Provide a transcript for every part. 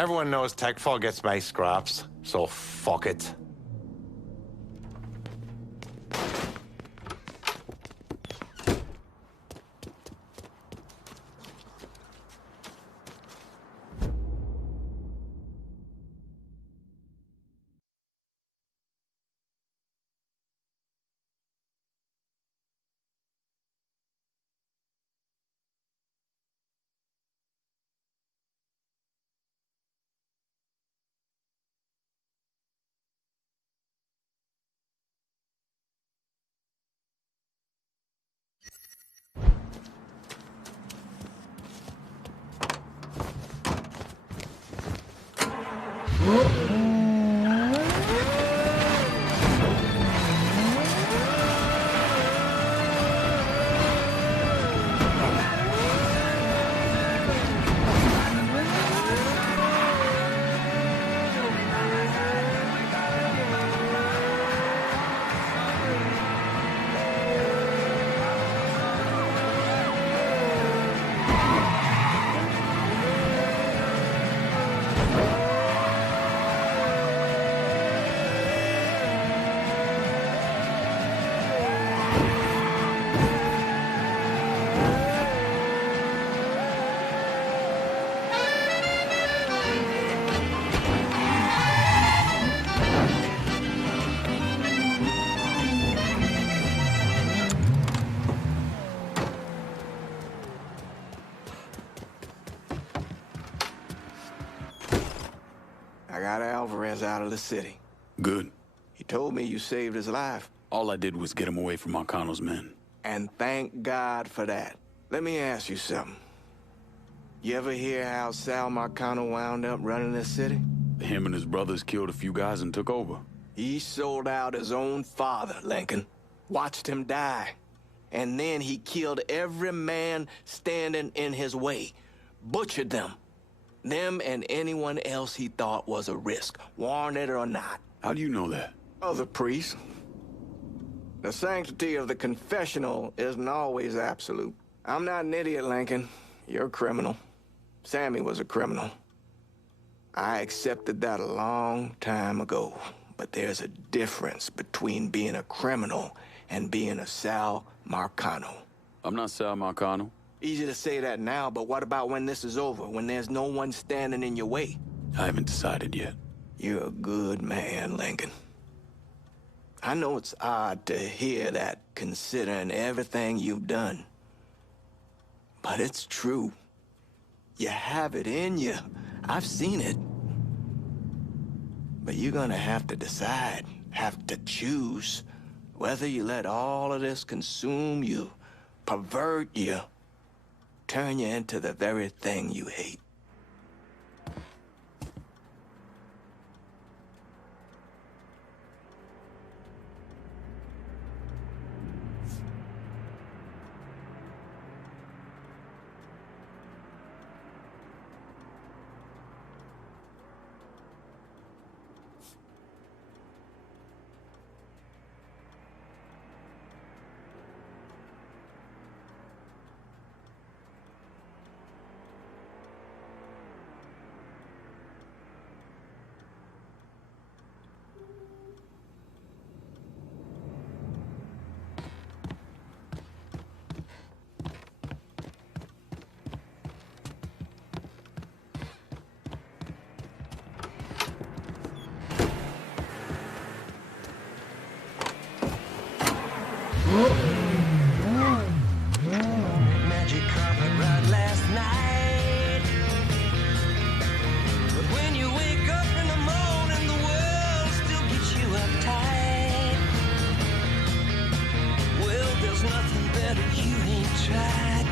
Everyone knows Techfall gets my scraps, so fuck it. I got Alvarez out of the city. Good. He told me you saved his life. All I did was get him away from Marcano's men. And thank God for that. Let me ask you something. You ever hear how Sal Marcano wound up running this city? Him and his brothers killed a few guys and took over. He sold out his own father, Lincoln. Watched him die. And then he killed every man standing in his way. Butchered them. Them and anyone else he thought was a risk, warranted or not. How do you know that? Other priests. The sanctity of the confessional isn't always absolute. I'm not an idiot, Lincoln. You're a criminal. Sammy was a criminal. I accepted that a long time ago. But there's a difference between being a criminal and being a Sal Marcano. I'm not Sal Marcano. Easy to say that now, but what about when this is over, when there's no one standing in your way? I haven't decided yet. You're a good man, Lincoln. I know it's odd to hear that, considering everything you've done. But it's true. You have it in you. I've seen it. But you're gonna have to decide, have to choose, whether you let all of this consume you, pervert you, turn you into the very thing you hate. Magic carpet ride last night. But when you wake up in the morning, the world still gets you uptight. Well, there's nothing better you ain't tried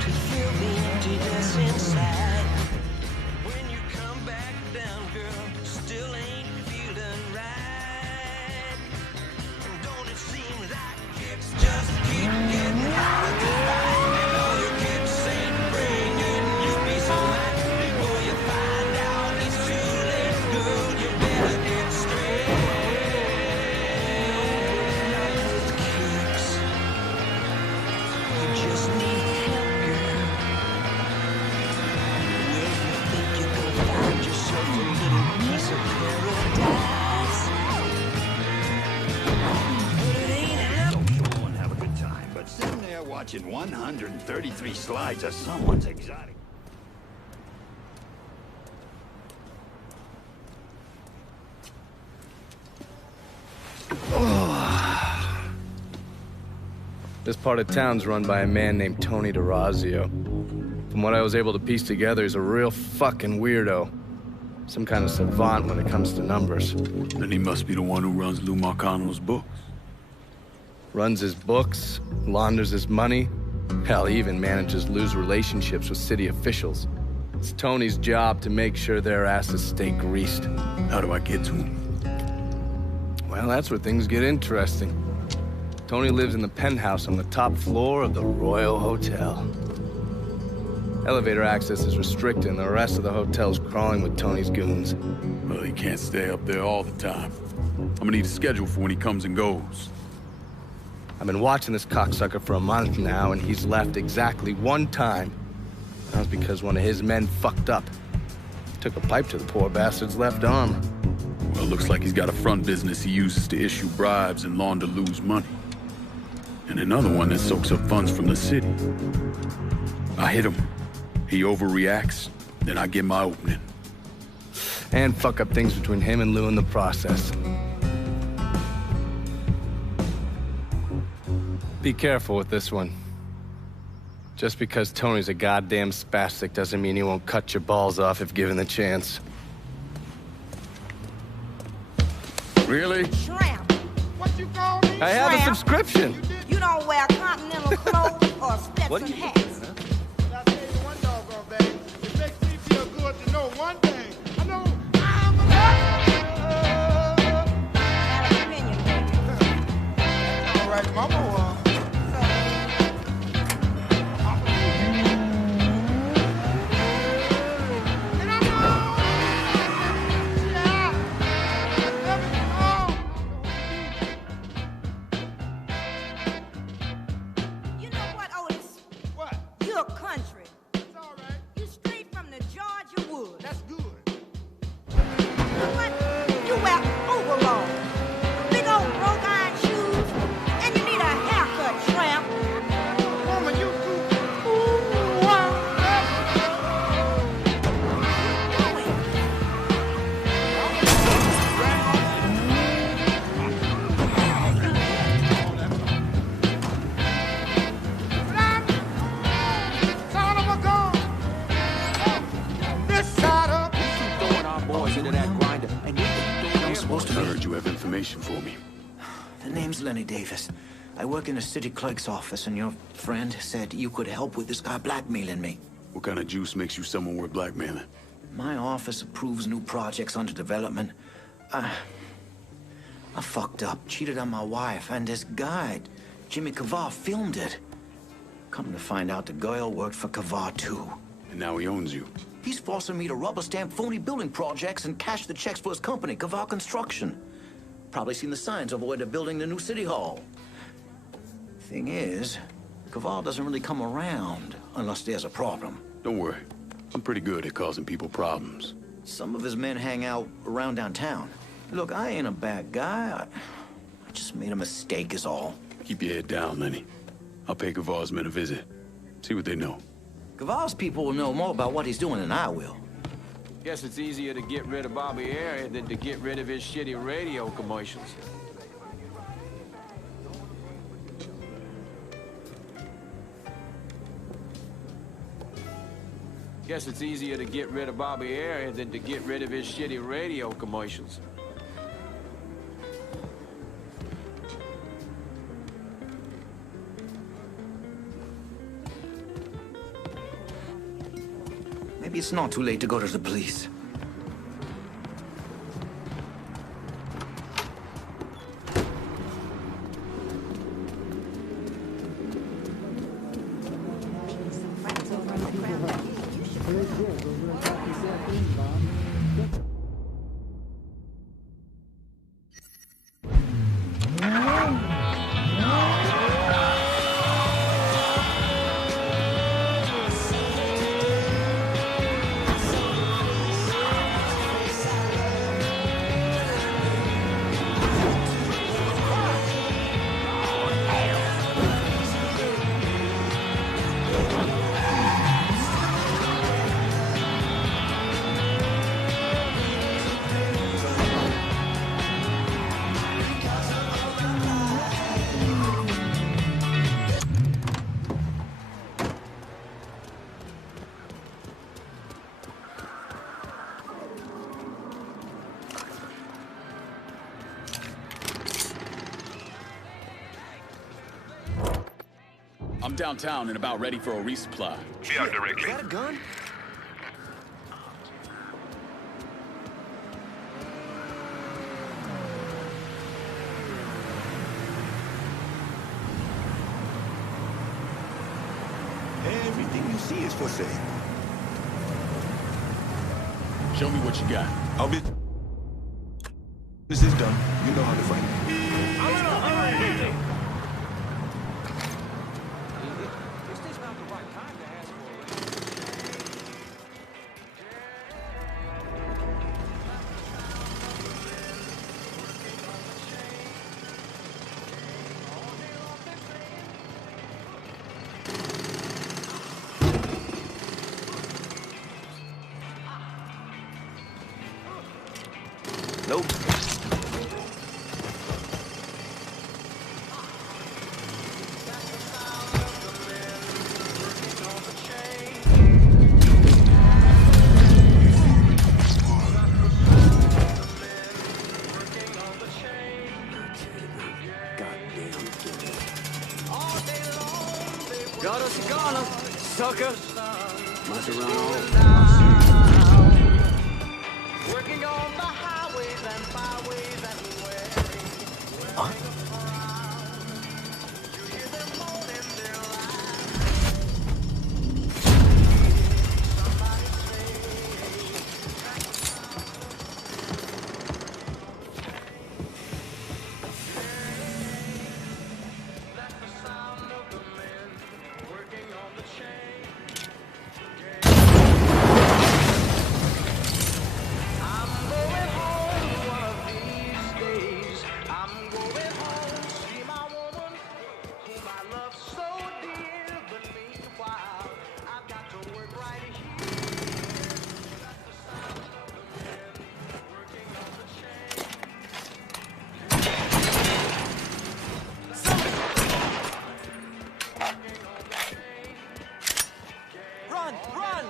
to fill the emptiness inside. When you come back down, girl, still ain't feeling right. Don't it seem like it's watching 133 slides of someone's exotic. This part of town's run by a man named Tony DeRazio. From what I was able to piece together, he's a real fucking weirdo. Some kind of savant when it comes to numbers. Then he must be the one who runs Lou Marcano's books. Runs his books, launders his money. Hell, he even manages Lou's relationships with city officials. It's Tony's job to make sure their asses stay greased. How do I get to him? Well, that's where things get interesting. Tony lives in the penthouse on the top floor of the Royal Hotel. Elevator access is restricted and the rest of the hotel's crawling with Tony's goons. Well, he can't stay up there all the time. I'm gonna need a schedule for when he comes and goes. I've been watching this cocksucker for a month now, and he's left exactly one time. That was because one of his men fucked up. Took a pipe to the poor bastard's left arm. Well, looks like he's got a front business he uses to issue bribes and launder Lou's money. And another one that soaks up funds from the city. I hit him. He overreacts, then I get my opening. And fuck up things between him and Lou in the process. Be careful with this one. Just because Tony's a goddamn spastic doesn't mean he won't cut your balls off if given the chance. Really? Shrimp. What you call me? I have a Shrimp. subscription. You don't wear continental clothes or Stetson hats. But I'll tell you one doggone thing. It makes me feel good to know one thing. I know I'm a Have an opinion. all right, mama. And I know. Yeah. You know what, Otis? What? You're country. It's all right. You straight from the Georgia woods. That's good. You know what? You wear overalls, big old broke iron shoes, and you need a haircut, tramp. Woman, you too. Ooh, wow. Son of a gun. This side up. Throwing our boys into that grinder, and you think you're supposed to I be. heard you have information for me. The name's Lenny Davis. I work in the city clerk's office, and your friend said you could help with this guy blackmailing me. What kind of juice makes you someone worth blackmailing? My office approves new projects under development. I fucked up, cheated on my wife, and this guy, Jimmy Kavar, filmed it. Come to find out, the girl worked for Kavar, too. And now he owns you. He's forcing me to rubber stamp phony building projects and cash the checks for his company, Kavar Construction. Probably seen the signs over where they're building the new city hall. Thing is, Kavar doesn't really come around unless there's a problem. Don't worry. I'm pretty good at causing people problems. Some of his men hang out around downtown. Look, I ain't a bad guy. I just made a mistake is all. Keep your head down, Lenny. I'll pay Kavar's men a visit. See what they know. Kavar's people will know more about what he's doing than I will. Guess it's easier to get rid of Bobby Ayer than to get rid of his shitty radio commercials. Guess it's easier to get rid of Bobby Ayer than to get rid of his shitty radio commercials. Maybe it's not too late to go to the police. I'm downtown and about ready for a resupply. Be out directly. Is that a gun? Everything you see is for sale. Show me what you got. I'll be... This is done. You know how to find me. I'm in a hurry! Nope. Got us, gonna, sucker. Marcano. Working on the highways and byways and ways. Huh? You hear them moaning their That's the sound of the men working on the chain. I'm going home one of these days. I'm going home, see my woman, whom I love so dear. But meanwhile, I've got to work right here. That's the sound of the men working on the chain. Run! Run!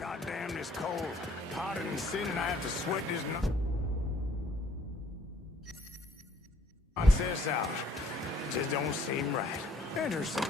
Goddamn, this cold. Hotter than sin, and I have to sweat this nonsense out. It just don't seem right. Interesting.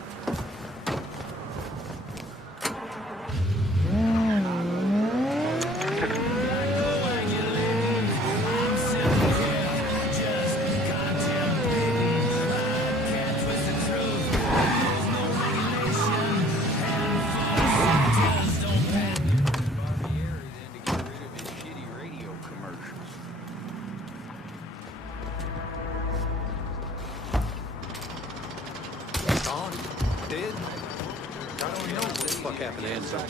Fuck happened to Enzo?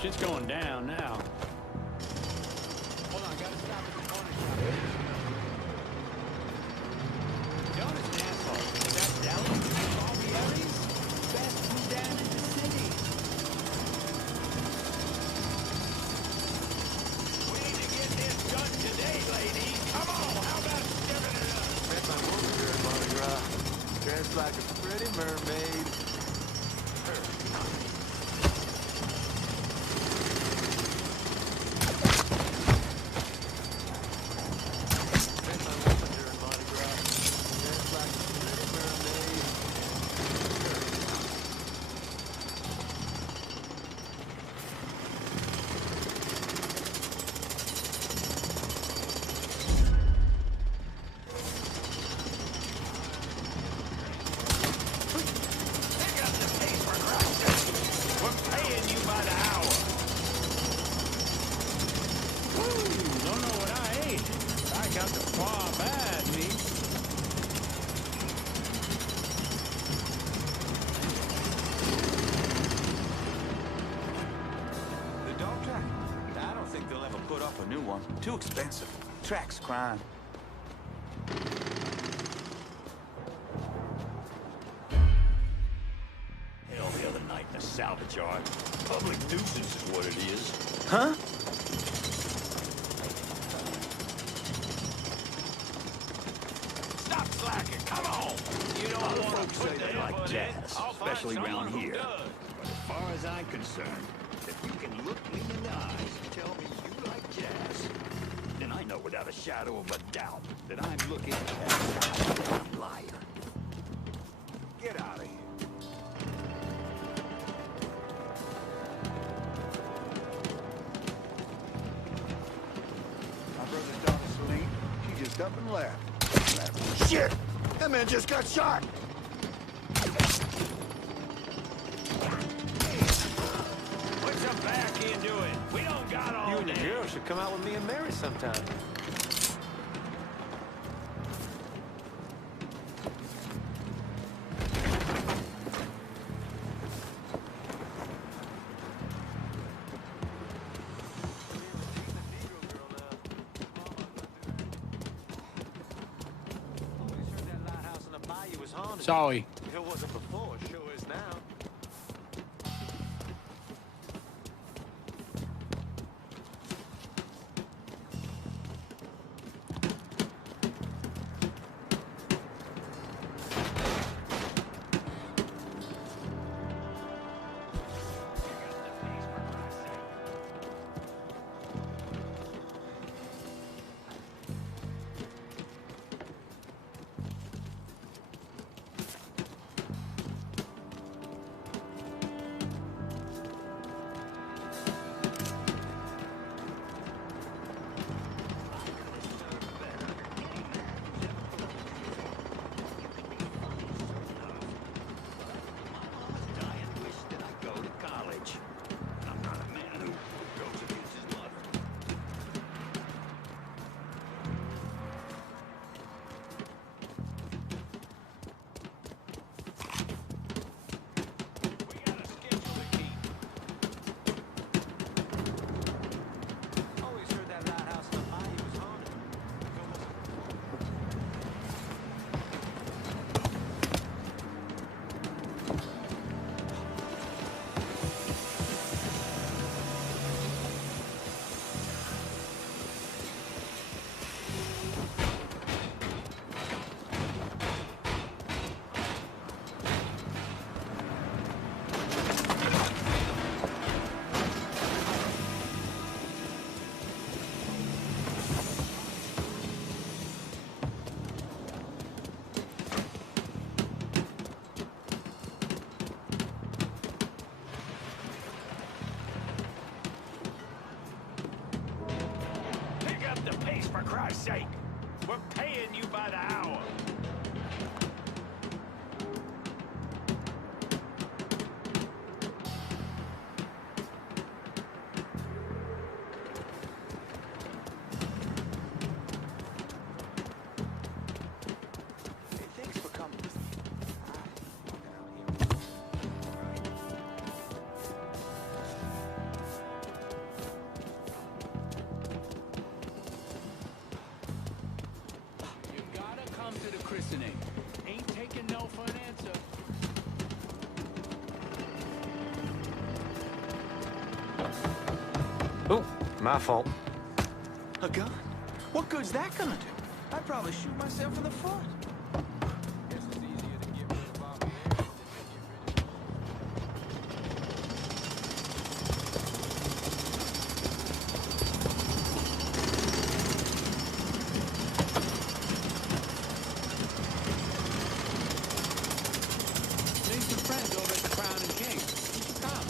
Shit's going down now. Hold on, gotta stop at the corner shop. Jonas an asshole. Is that Deli? Barbieri's? Best food down in the city. We need to get this done today, ladies. Come on, how about giving it up? Met my woman during Mardi Gras. Dressed like a pretty mermaid. out the far bad, me. The dog track? I don't think they'll ever put up a new one. Too expensive. Track's crime. Hell, the other night in the salvage yard. Public nuisance is what it is. Huh? Stop slacking, come on! You don't Other want folks to put say they the like effort in. jazz, I'll find especially someone around who here. does. But as far as I'm concerned, if you can look me in the eyes and tell me you like jazz, then I know without a shadow of a doubt that I'm looking at a liar. Get out of here. My brother's daughter Celine, she just up and left. Shit! That man just got shot! Put some back into it. We don't got all You and the day. girl should come out with me and Mary sometime. Sorry. It wasn't before, it sure is now. Pick up the pace, for Christ's sake. We're paying you by the hour. Hey, thanks for coming. You gotta come to the christening. Ain't taking no for an answer. Oh, my fault. A gun? What good's that gonna do? I'd probably shoot myself in the foot. Guess it's easier to get rid of Bobby than to get rid of Need some friends over at the Crown and King. You should come.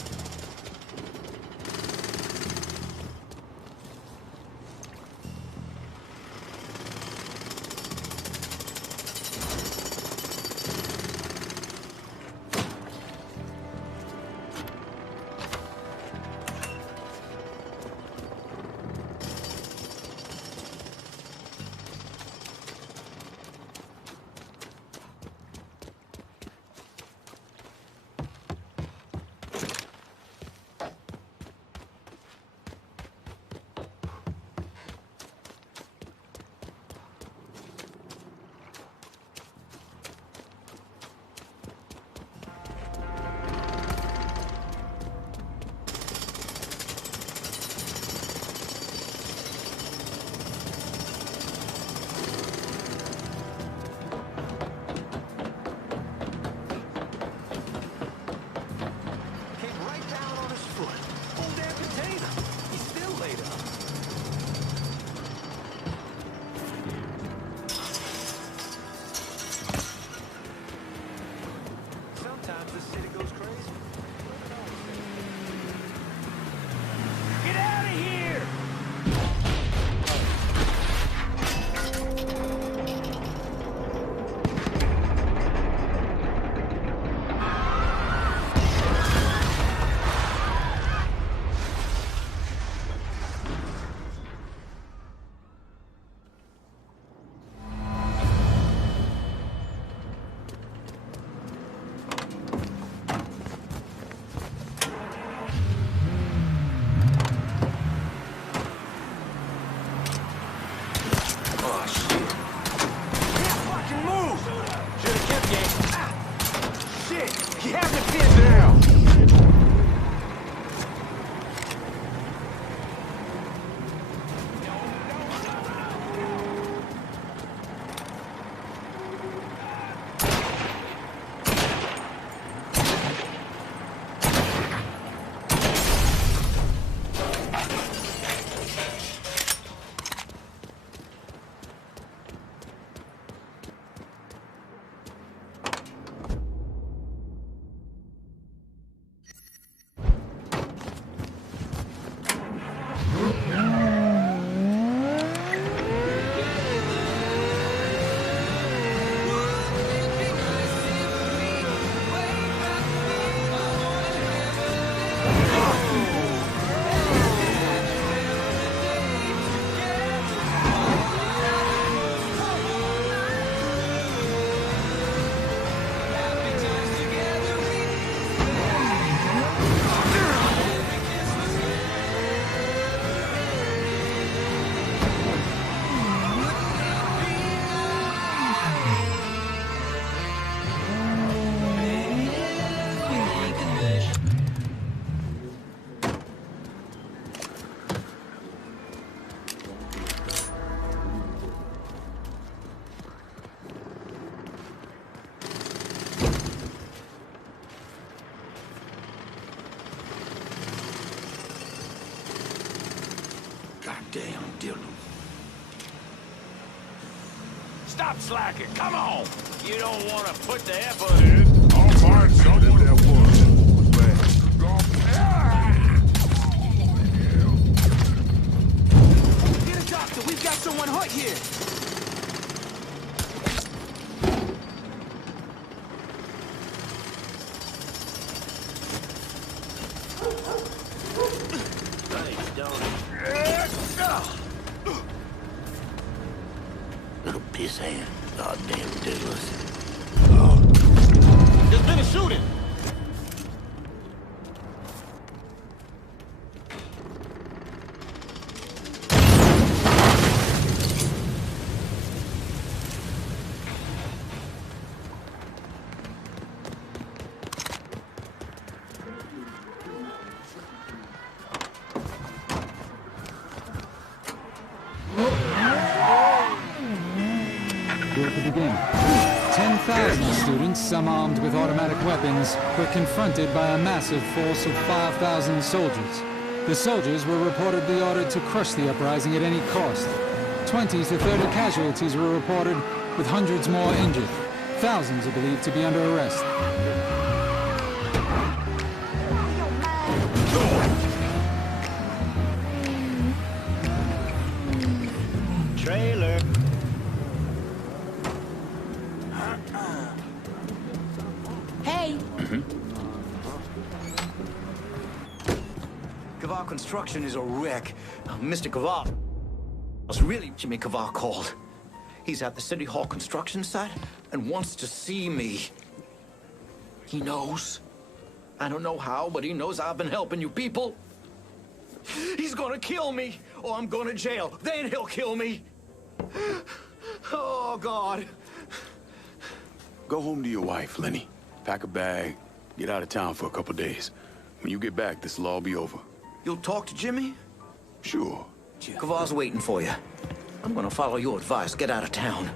Damn Dylan. Stop slacking, come on! You don't want to put the effort in. I'll find someone. That was bad. Get a doctor. We've got someone hurt here. Little piss hand. Goddamn ridiculous. There's been a shooting. Here to begin. 10,000 students, some armed with automatic weapons, were confronted by a massive force of 5,000 soldiers. The soldiers were reportedly ordered to crush the uprising at any cost. 20 to 30 casualties were reported, with hundreds more injured. Thousands are believed to be under arrest. Trailer. Hey, Kavar Construction is a wreck. Mr. Kavar was really Jimmy Kavar called. He's at the City Hall construction site and wants to see me. He knows. I don't know how, but he knows I've been helping you people. He's gonna kill me, or I'm going to jail. Then he'll kill me. Oh, God. Go home to your wife, Lenny. Pack a bag, get out of town for a couple days. When you get back, this'll all be over. You'll talk to Jimmy? Sure. Kavar's waiting for you. I'm gonna follow your advice. Get out of town.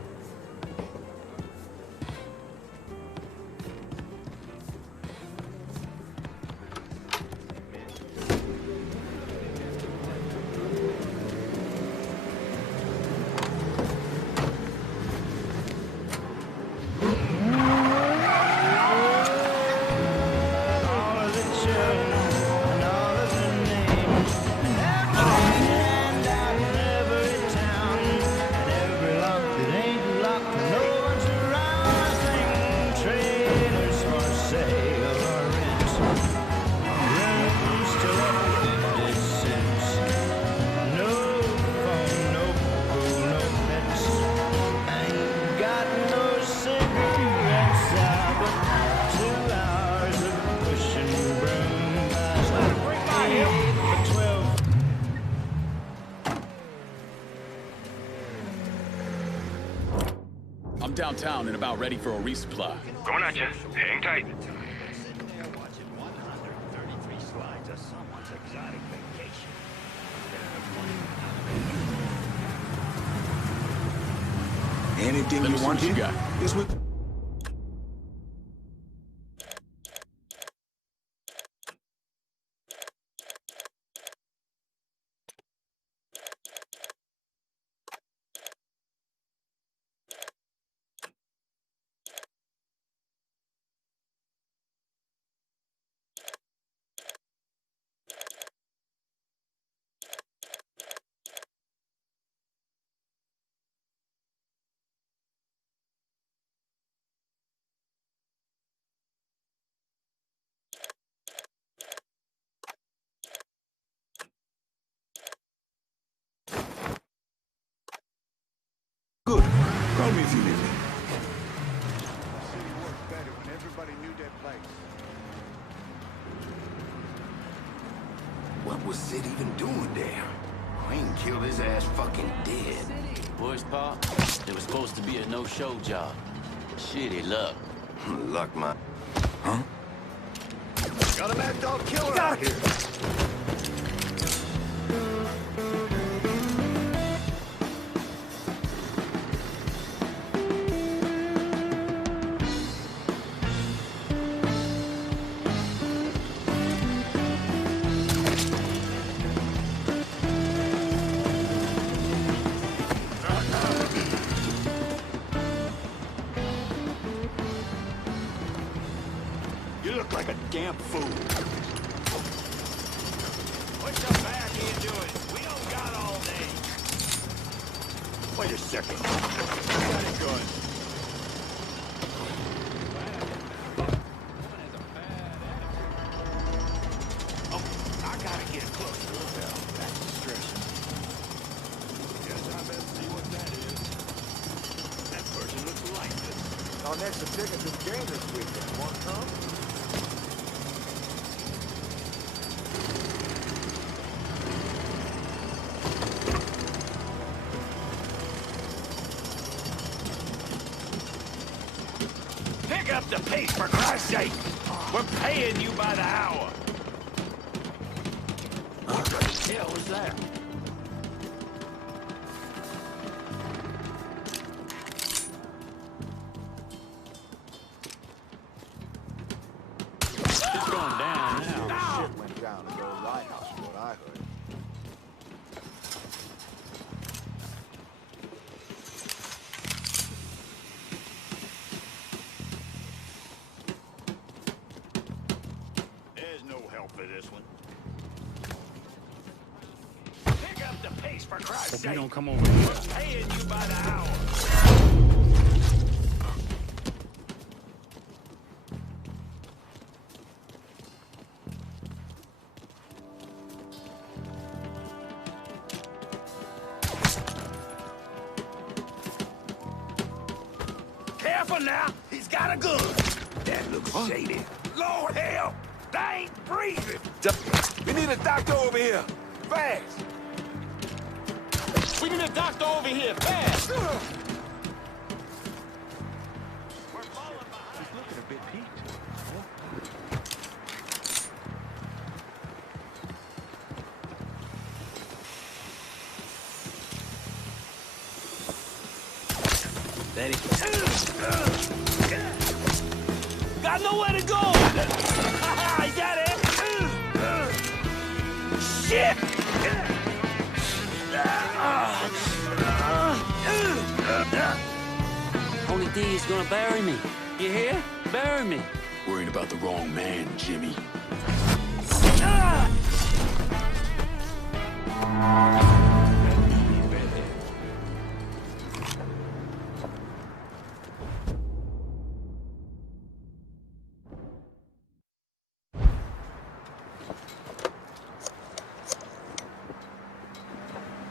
I'm downtown and about ready for a resupply. Going at you. Hang tight. Sitting there watching 133 slides of someone's exotic vacation. Anything Let me you see want what you here got. is with... Good. Call me if you need me. City worked better when everybody knew their place. What was Sid even doing there? Wayne killed his ass fucking dead. Worst part, it was supposed to be a no-show job. Shitty luck. Luck, my... Huh? Got a mad dog killer out here. fool. What the back are you doing? We don't got all day. Wait a second. Got it good. Oh, I gotta get closer. Well, that's distressing. Guess I better see what that is. That person looks lifeless. Our next ticket to the game this weekend. Want to come? Pick up the pace, for Christ's sake! We're paying you by the hour. What the hell was that? It's going down now. Shit went down at the old lighthouse, is what I heard. There's no help for this one. Pick up the pace, for Christ's Hope sake! you don't come over here. We're paying you by the hour. Careful now! He's got a gun! That looks shady. Lord help! They ain't breathing! We need a doctor over here. Fast. We need a doctor over here, fast! We're falling behind. He's looking a bit peaked. Daddy. Got nowhere to go! I got it! Shit! Only D is gonna bury me. You hear? Bury me. Worried about the wrong man, Jimmy.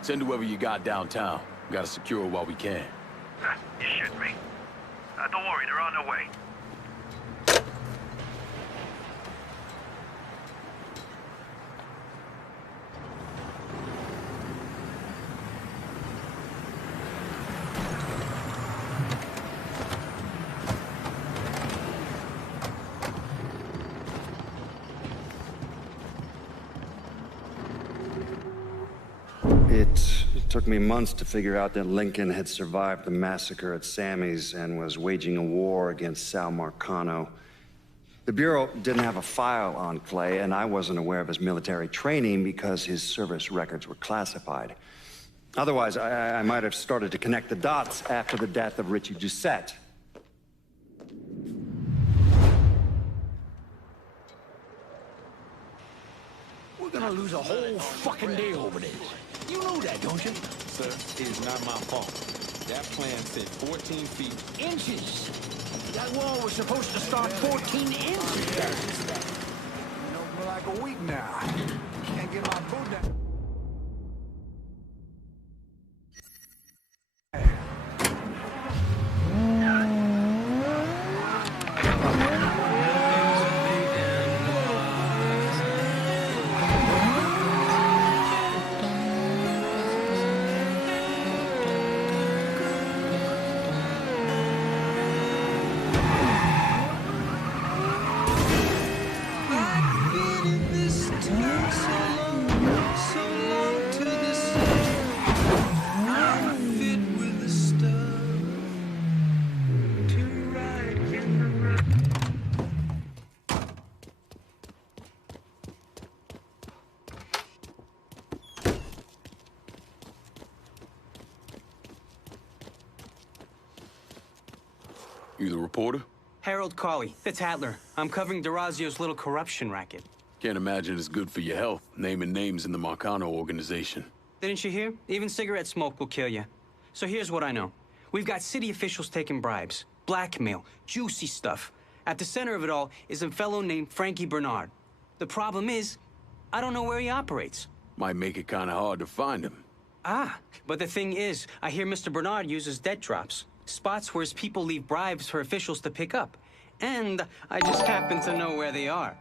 Send whoever you got downtown. Gotta secure it while we can. You should be. Don't worry, they're on their way. It took me months to figure out that Lincoln had survived the massacre at Sammy's and was waging a war against Sal Marcano. The Bureau didn't have a file on Clay, and I wasn't aware of his military training because his service records were classified. Otherwise, I might have started to connect the dots after the death of Richie Doucette. We're gonna lose a whole fucking day over this. You know that, don't you? Sir, it is not my fault. That plan said 14 feet. Inches. That wall was supposed to start 14 inches. You know, for like a week now. Can't get my boot down. You the reporter? Harold Cawley, the Tattler. I'm covering DeRazio's little corruption racket. Can't imagine it's good for your health, naming names in the Marcano organization. Didn't you hear? Even cigarette smoke will kill you. So here's what I know. We've got city officials taking bribes, blackmail, juicy stuff. At the center of it all is a fellow named Frankie Bernard. The problem is, I don't know where he operates. Might make it kind of hard to find him. Ah, but the thing is, I hear Mr. Bernard uses debt drops. Spots where his people leave bribes for officials to pick up. And I just happen to know where they are.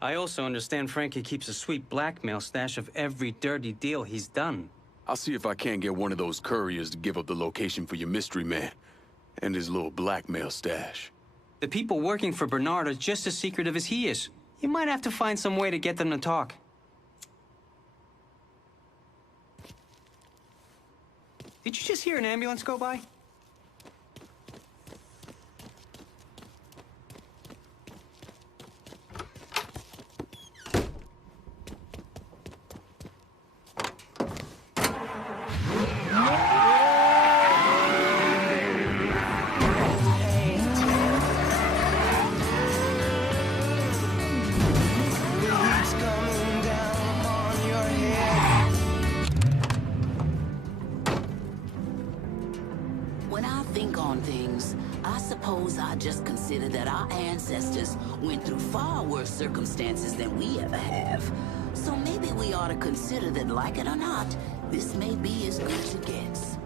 I also understand Frankie keeps a sweet blackmail stash of every dirty deal he's done. I'll see if I can't get one of those couriers to give up the location for your mystery man and his little blackmail stash. The people working for Bernard are just as secretive as he is. You might have to find some way to get them to talk. Did you just hear an ambulance go by? When I think on things, I suppose I just consider that our ancestors went through far worse circumstances than we ever have. So maybe we ought to consider that, like it or not, this may be as good as it gets.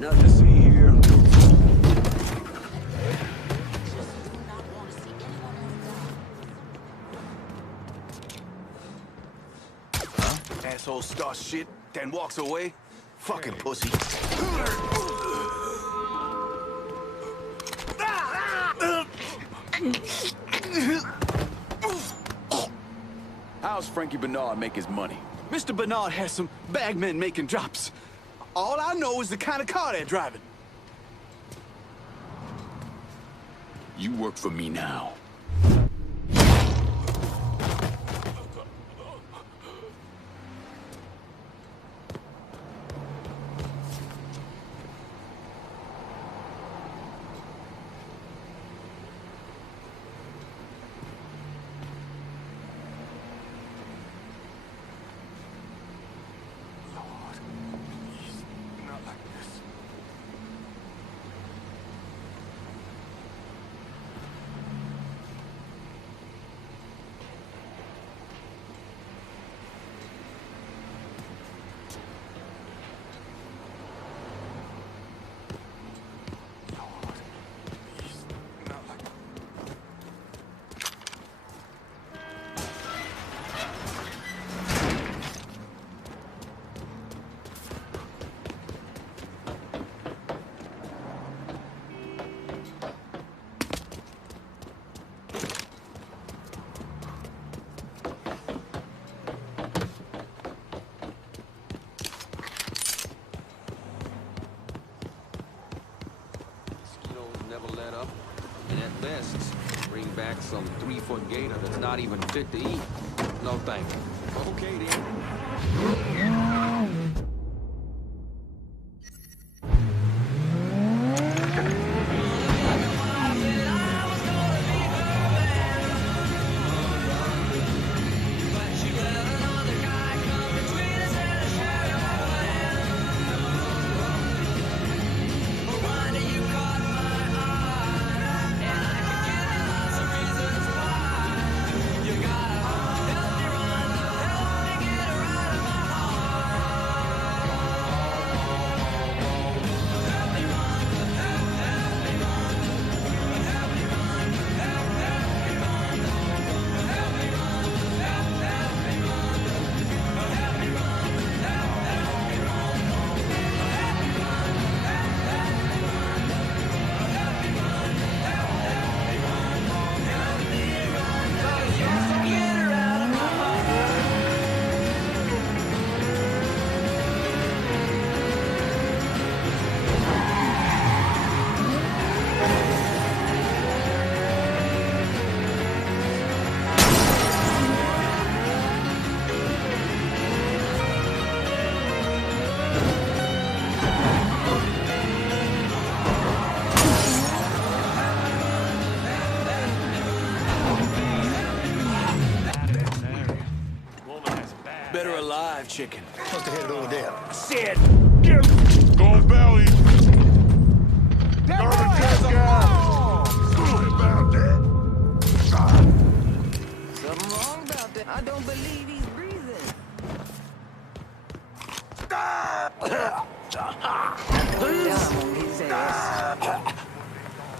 Nothing to see here. Asshole starts shit, then walks away. Fucking pussy. How's Frankie Bernard make his money? Mr. Bernard has some bagmen making drops. All I know is the kind of car they're driving. You work for me now. Never let up, and at best, bring back some 3-foot gator that's not even fit to eat. No thank you. Okay, then. You gotta help me run, help me get around. You're alive, chicken. Must have headed over there. Sid! Get go belly! Garbage guy! Sorry about that. Something wrong about that. I don't believe he's breathing.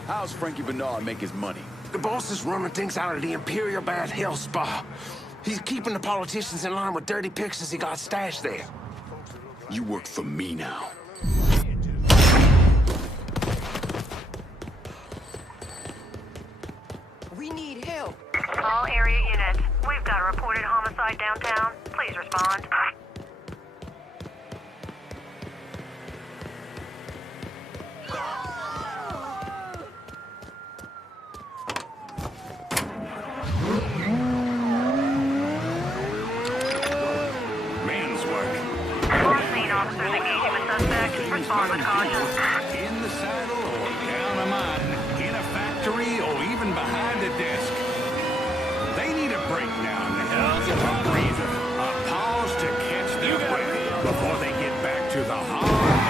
How's Frankie Bernard make his money? The boss is running things out of the Imperial Bad Hill Spa. He's keeping the politicians in line with dirty pictures he got stashed there. You work for me now. We need help. All area units, we've got a reported homicide downtown. Please respond. Man's work. On scene, officers engaging with suspect. Respond with caution. In the saddle or down a mine, in a factory or even behind a desk. They need a break now and then. A breather. A pause to catch their breath before they get back to the hard work,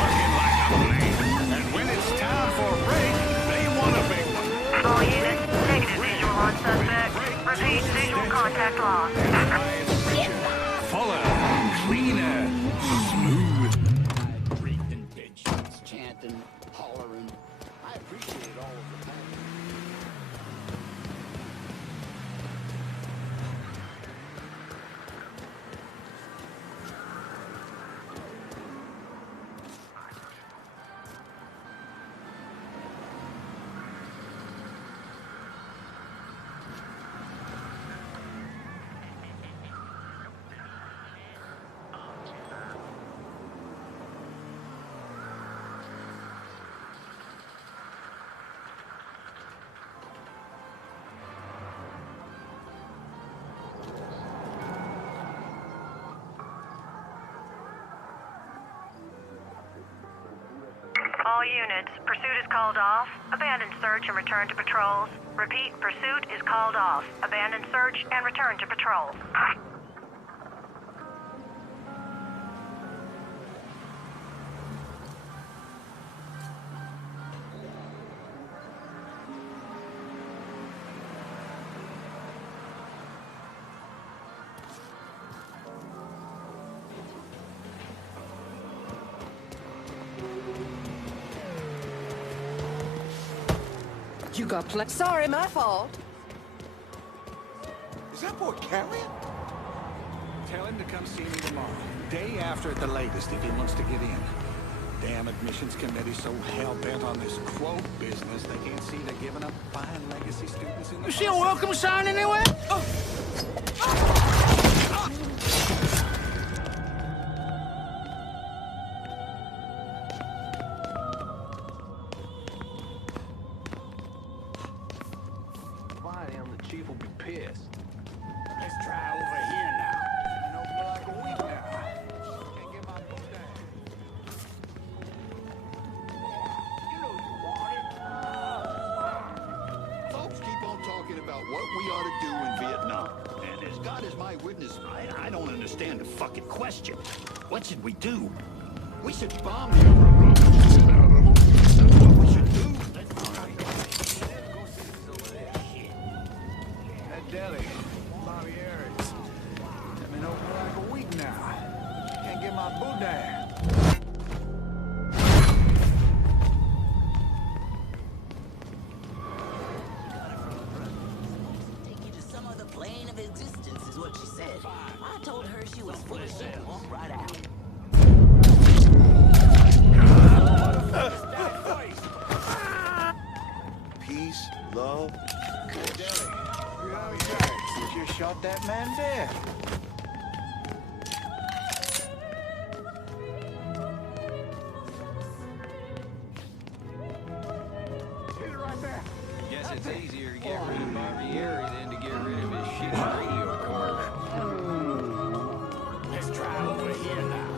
working like a blade. And when it's time for a break, they want a big one. All units, negative visual on suspect. Repeat, visual contact lost. Fuller, cleaner, smooth. Breathing, bitch, chanting, hollering. I appreciate all of the time. All units, pursuit is called off. Abandon search and return to patrols. Repeat, pursuit is called off. Abandon search and return to patrols. You got Sorry, my fault. Is that boy carrying? Tell him to come see me tomorrow. Day after at the latest if he wants to get in. Damn admissions committee so hell-bent on this quote business they can't see they're giving up fine legacy students in the... You see a welcome sign anywhere? Chief will be pissed. Let's try over here now. Been open for like a week now. Can't get my boot down. You know you want it. Folks keep on talking about what we ought to do in Vietnam. And as God is my witness, I don't understand the fucking question. What should we do? We should bomb the upper room. That's what we should do. Deli, Marcano. I've been open for like a week now. Can't get my boot down. Take you to some other plane of existence, is what she said. I told her she was full of shit and walked right out. Peace, love, good. You just shot that man dead. He's right there. Guess it's easier to get rid of Barbieri than to get rid of his shitty radio commercial. Let's try over here now.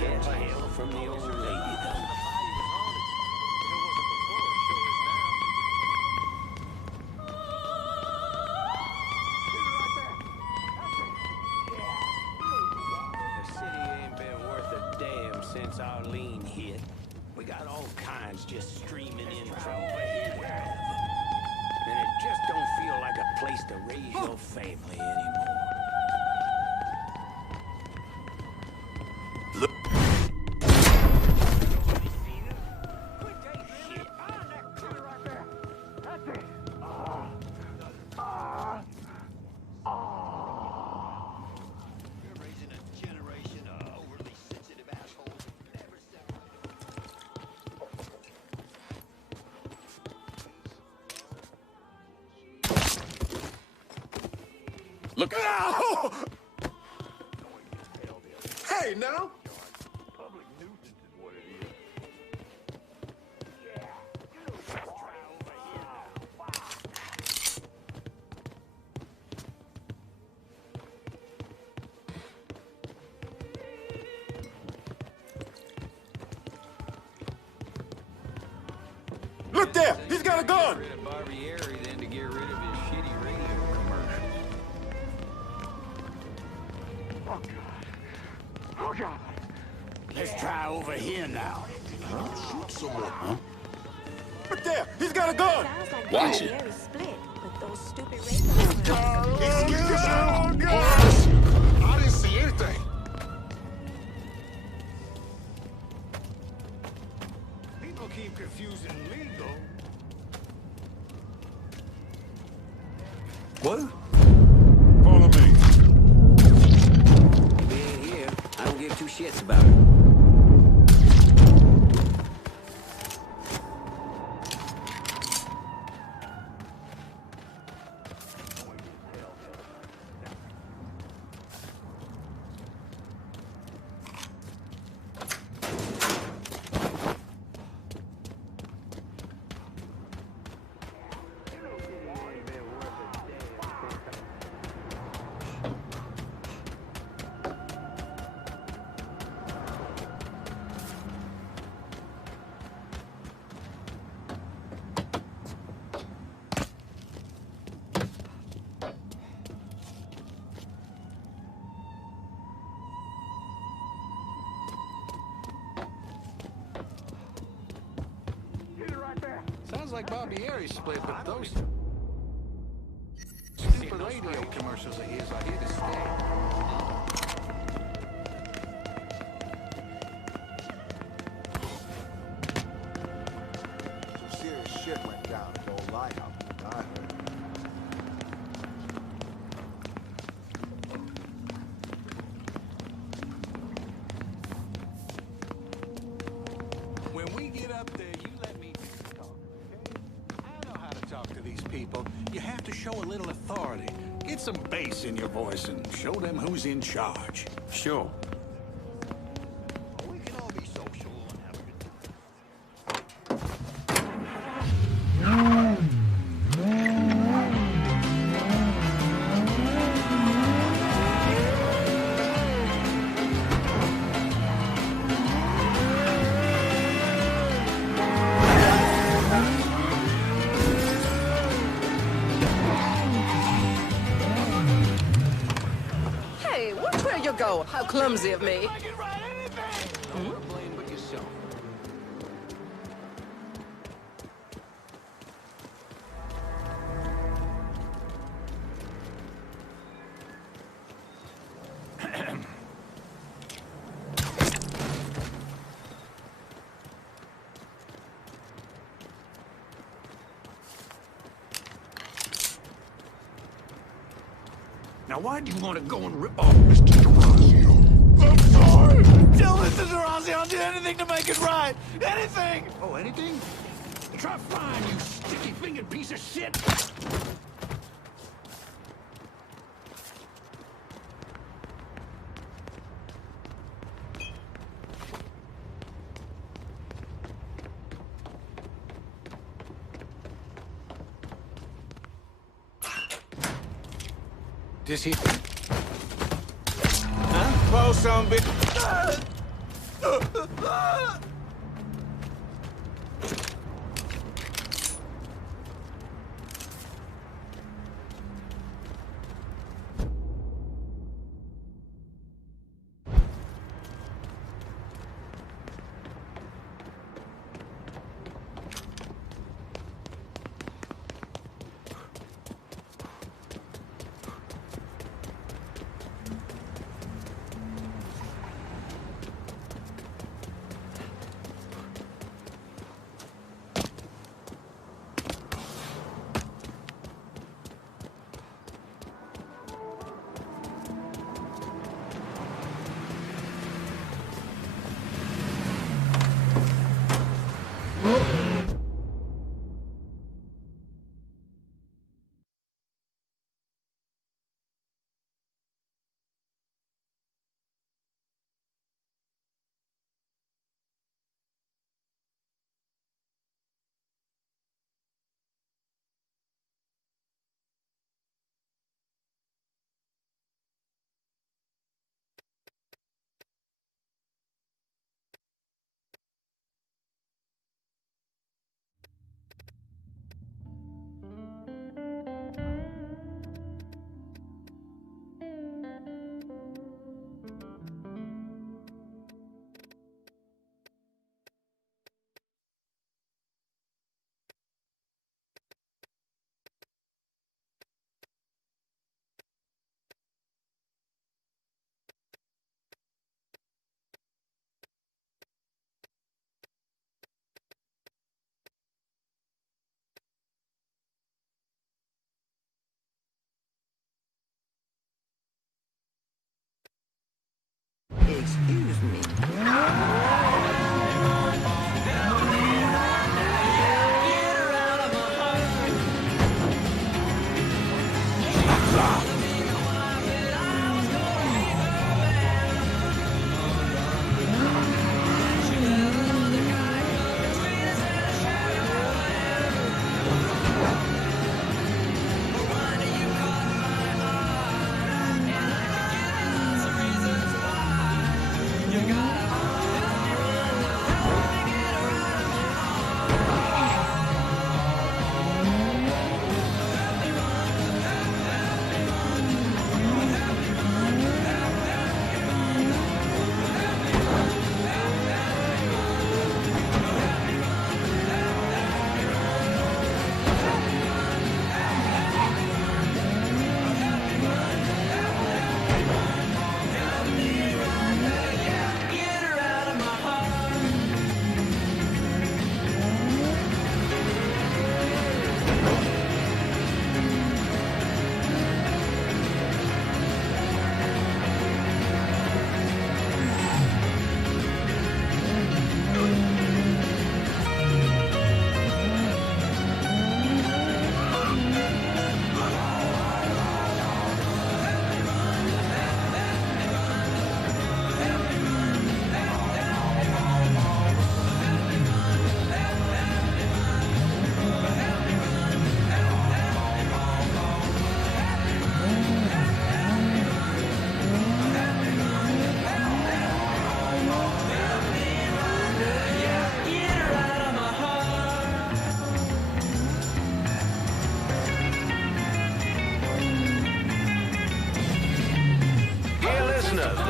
catch hell from the old lady, though. The city ain't been worth a damn since Arlene hit. We got all kinds just streaming in from everywhere. And it just don't feel like a place to raise your family anymore. Look out! Hey, now! Public nuisance is what it is. Look there! He's got a gun! Get rid of Barbieri than to get rid of his shitty radio commercials. Oh, God. Oh, God. Let's try over here now. Shoot someone. Huh? Look there! He's got a gun! Watch it. Split, but those stupid radio Excuse you! I didn't see anything. People keep confusing legal. What? Follow me. If he ain't here, I don't give two shits about it. Sounds like Barbieri split, but those stupid radio commercials of his are here to stay. Some serious shit went down at the old lighthouse. I heard. When we get up there, you let me talk, okay? I know how to talk to these people. You have to show a little authority. Get some bass in your voice and show them who's in charge. Sure. We can all be social and have a good time. Hey, which way you go? How clumsy of me. Don't blame but yourself. Now, why do you want to go and rip off Mr. Durazio? I'm sorry! Tell Mr. Durazio I'll do anything to make it right! Anything! Oh, anything? Try flying, you sticky-fingered piece of shit! Does he... Close some bitch. Excuse me.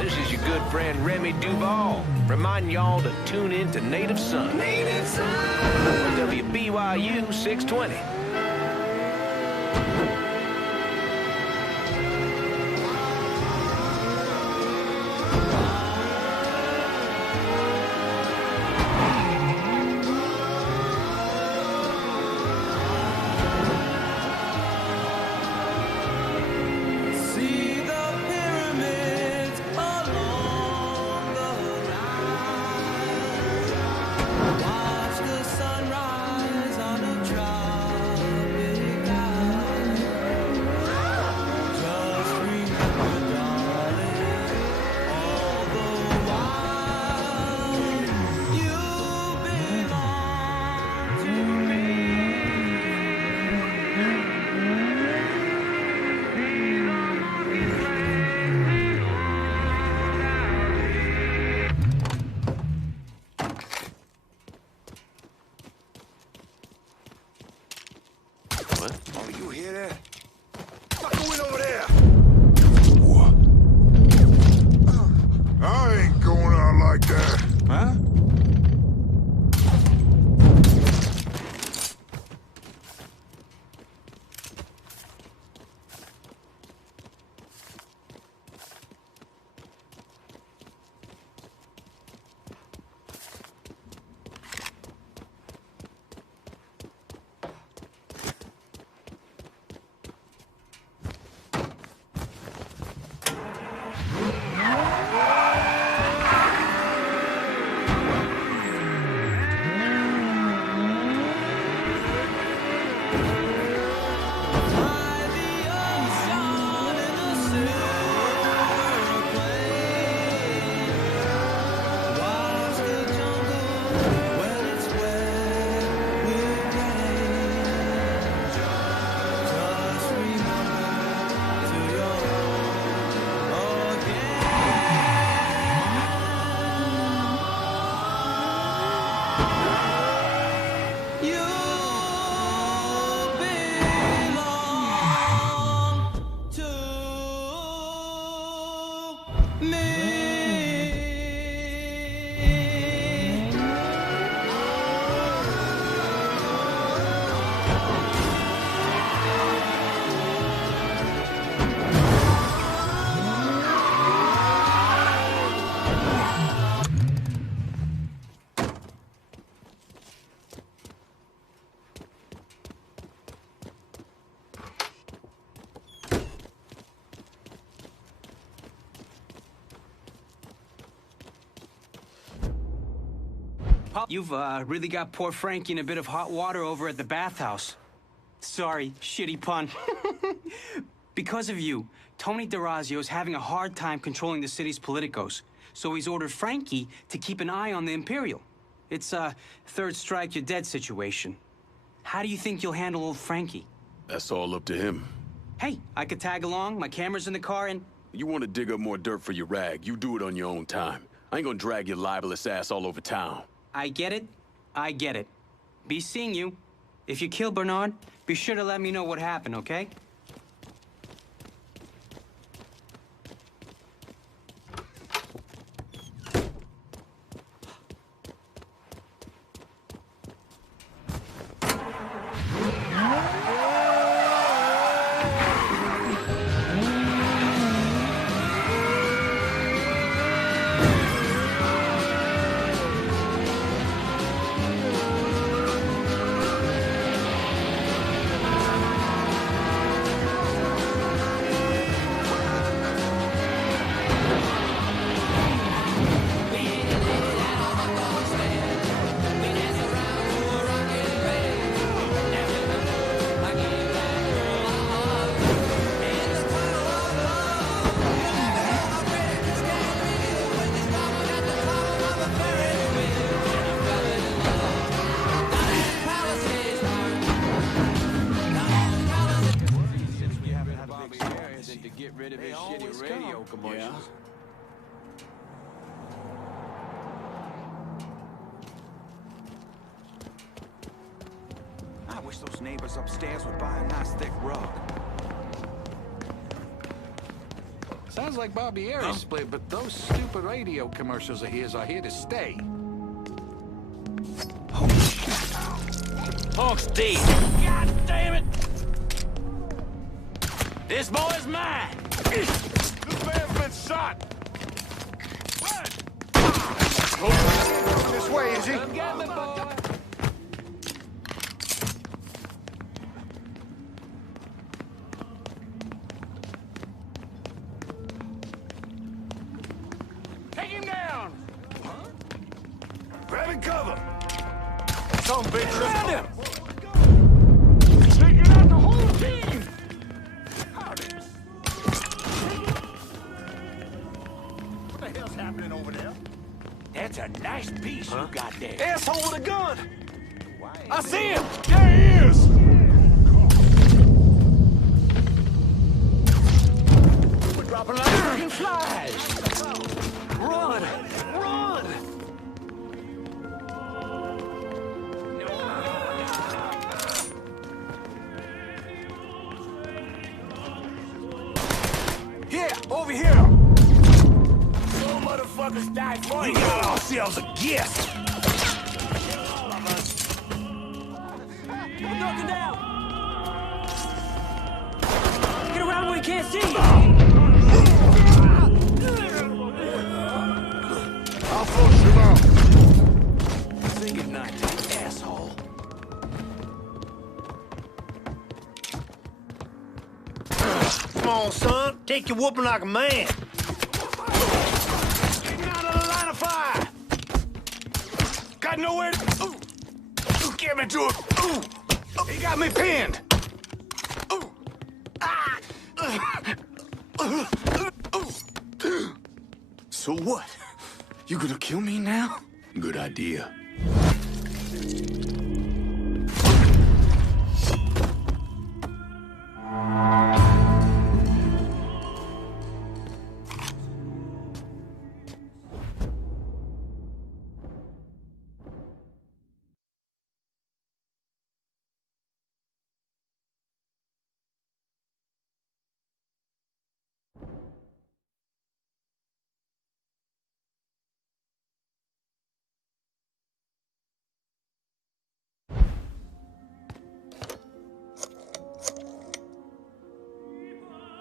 This is your good friend Remy Duval, reminding y'all to tune in to Native Son. Native Son! WBYU 620. You've really got poor Frankie in a bit of hot water over at the bathhouse. Sorry, shitty pun. Because of you, Tony DeRazio's having a hard time controlling the city's politicos, so he's ordered Frankie to keep an eye on the Imperial. It's a third strike, you're dead situation. How do you think you'll handle old Frankie? That's all up to him. Hey, I could tag along, my camera's in the car, and... You want to dig up more dirt for your rag, you do it on your own time. I ain't gonna drag your libelous ass all over town. I get it. Be seeing you. If you kill Bernard, be sure to let me know what happened, okay? I wish those neighbors upstairs would buy a nice thick rug. Sounds like Bobby Aries split, but those stupid radio commercials of his are here to stay. Punk's dead. God damn it! This boy's mine! This man's been shot! This way, is he? Get the boy! Take him down! Grabbing cover! Some bitch! Grab him! Taking out the whole team! What the hell's happening over there? That's a nice piece you got there. Asshole with a gun! I see him! There he is! We're dropping like freaking flies! Run! Run! Here! Over here! No motherfuckers died for We you! got ourselves a gift! We're knocking down! Get around where he can't see you! I'll flush him out! Say goodnight to the asshole. Come on, son. Take your whooping like a man. Getting out of the line of fire! Got nowhere to... Ooh. Get me to it. Ooh. He got me pinned. Ooh. Ah. So what? You gonna kill me now? Good idea.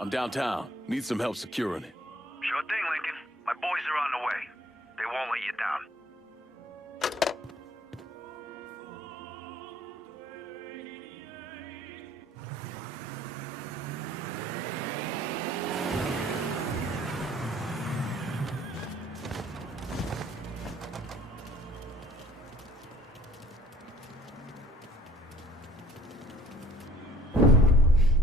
I'm downtown. Need some help securing it. Sure thing, Lincoln. My boys are on the way. They won't let you down.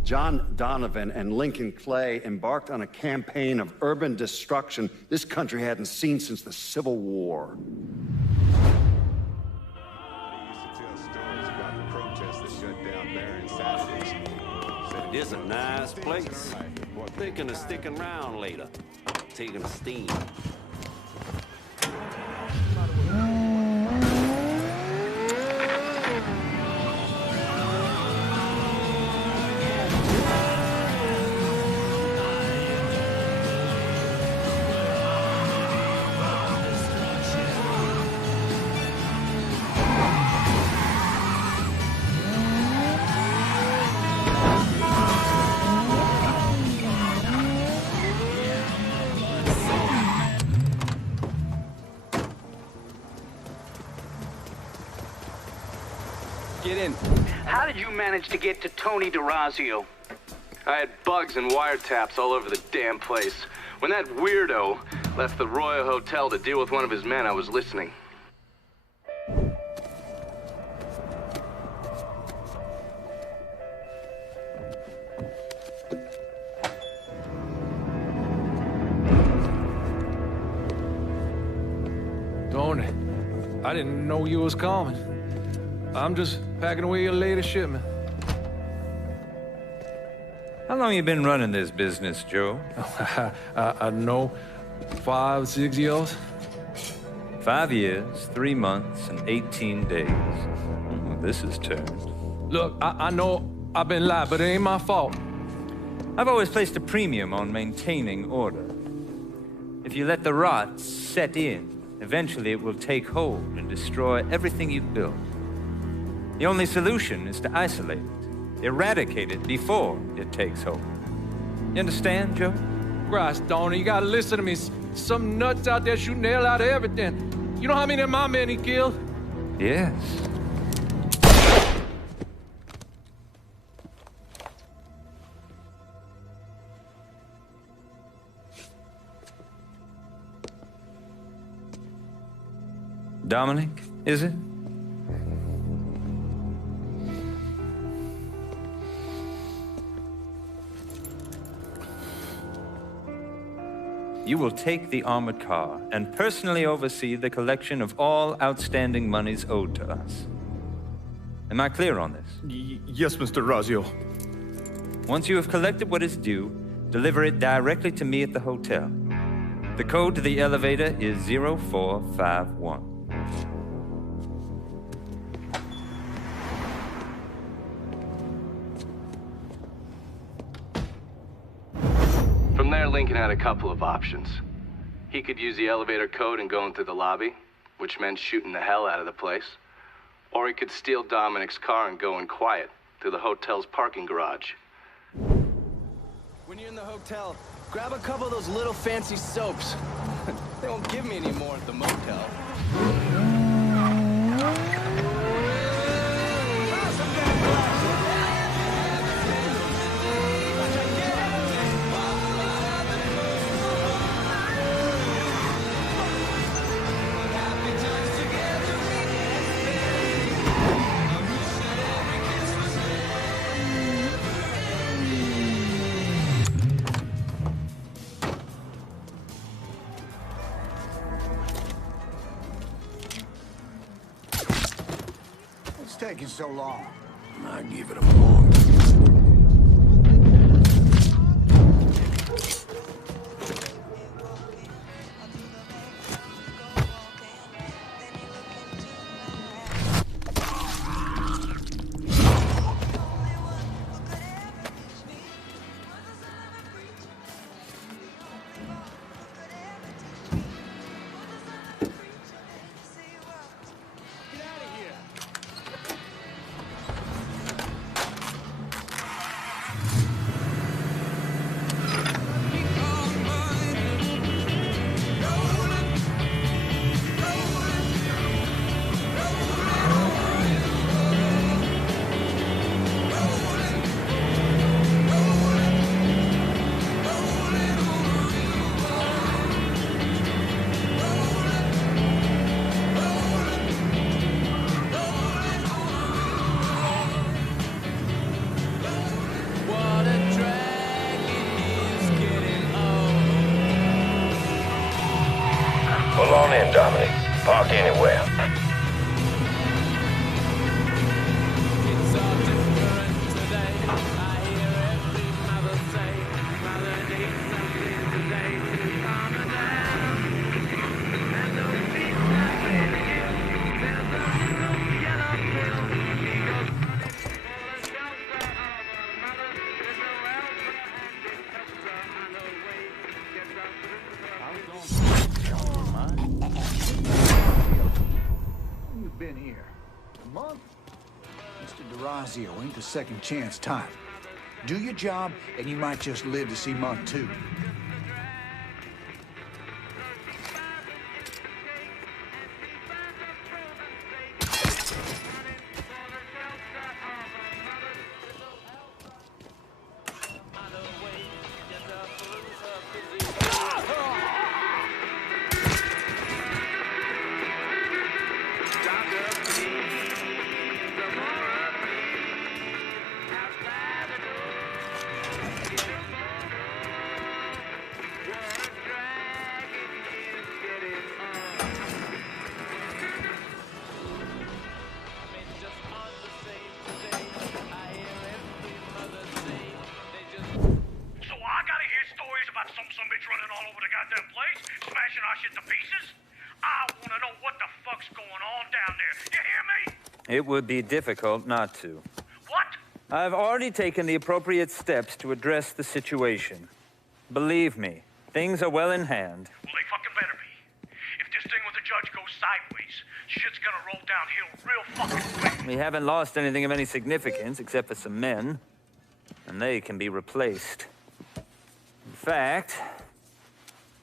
John Donovan and Lincoln Clay embarked on a campaign of urban destruction this country hadn't seen since the Civil War. It's a nice place. Thinking of sticking around later. Taking a steam. Get in. How did you manage to get to Tony DeRazio? I had bugs and wiretaps all over the damn place. When that weirdo left the Royal Hotel to deal with one of his men, I was listening. Tony, I didn't know you was coming. I'm just packing away your latest shipment. How long you been running this business, Joe? I know 5, 6 years. 5 years, 3 months, and 18 days. Well, this is turned. Look, I know I've been lied, but it ain't my fault. I've always placed a premium on maintaining order. If you let the rot set in, eventually it will take hold and destroy everything you've built. The only solution is to isolate it, eradicate it before it takes hold. You understand, Joe? Christ, Tony, you gotta listen to me. Some nuts out there shooting the hell out of everything. You know how many of my men he killed? Yes. Dominic, is it? You will take the armored car and personally oversee the collection of all outstanding monies owed to us. Am I clear on this? Yes, Mr. Razio. Once you have collected what is due, deliver it directly to me at the hotel. The code to the elevator is 0451. From there, Lincoln had a couple of options. He could use the elevator code and go into the lobby, which meant shooting the hell out of the place. Or he could steal Dominic's car and go in quiet through the hotel's parking garage. When you're in the hotel, grab a couple of those little fancy soaps. They won't give me any more at the motel. What's taking so long? I give it a moment. park anywhere. You've been here a month? Mr. DeRazio ain't the second chance type. Do your job, and you might just live to see month 2. It would be difficult not to. What? I've already taken the appropriate steps to address the situation. Believe me, things are well in hand. Well, they fucking better be. If this thing with the judge goes sideways, shit's gonna roll downhill real fucking quick. We haven't lost anything of any significance except for some men, and they can be replaced. In fact,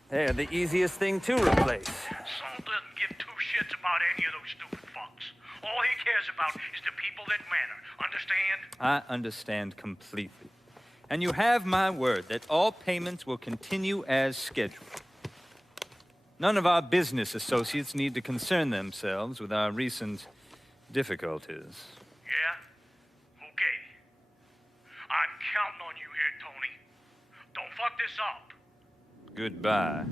they're the easiest thing to replace. Saul doesn't give two shits about any of those stupid fucks. All he cares about is the people that matter. Understand? I understand completely. And you have my word that all payments will continue as scheduled. None of our business associates need to concern themselves with our recent difficulties. Yeah? Okay. I'm counting on you here, Tony. Don't fuck this up. Goodbye.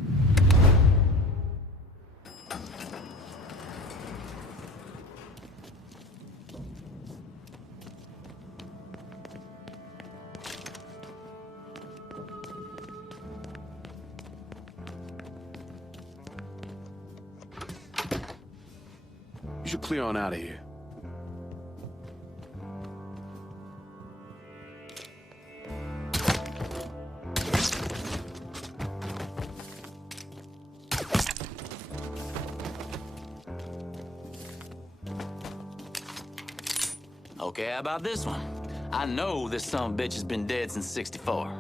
You should clear on out of here. Okay, how about this one? I know this son of a bitch has been dead since '64.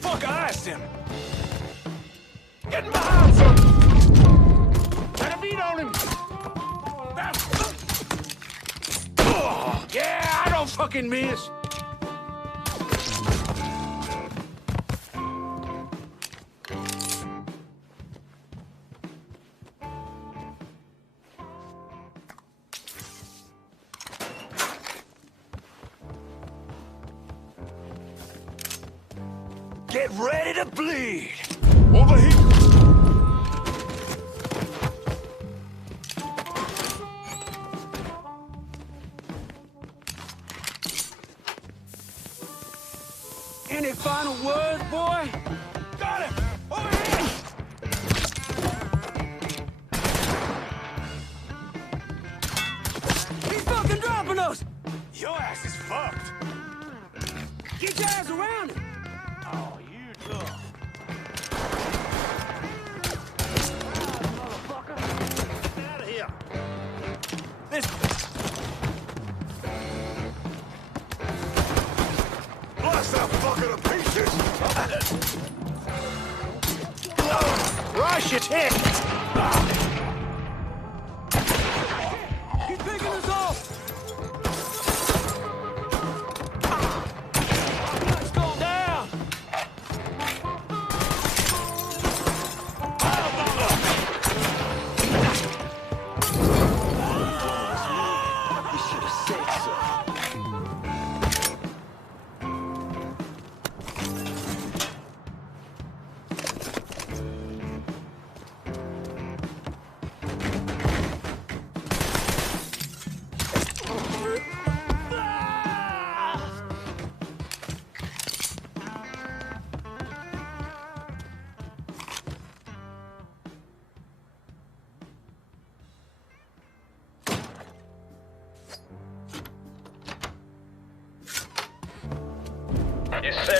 Fuck, I asked him! Get behind, son! Try to beat on him! Yeah, I don't fucking miss! Get ready to bleed! Over here! Any final words, boy? Got him! Over here! He's fucking dropping us! Your ass is fucked! Get your ass around him! Oh, you tough. Motherfucker! Get out of here! This... Blast that fucker to pieces! Rush it in! He's picking us off! Let's go down!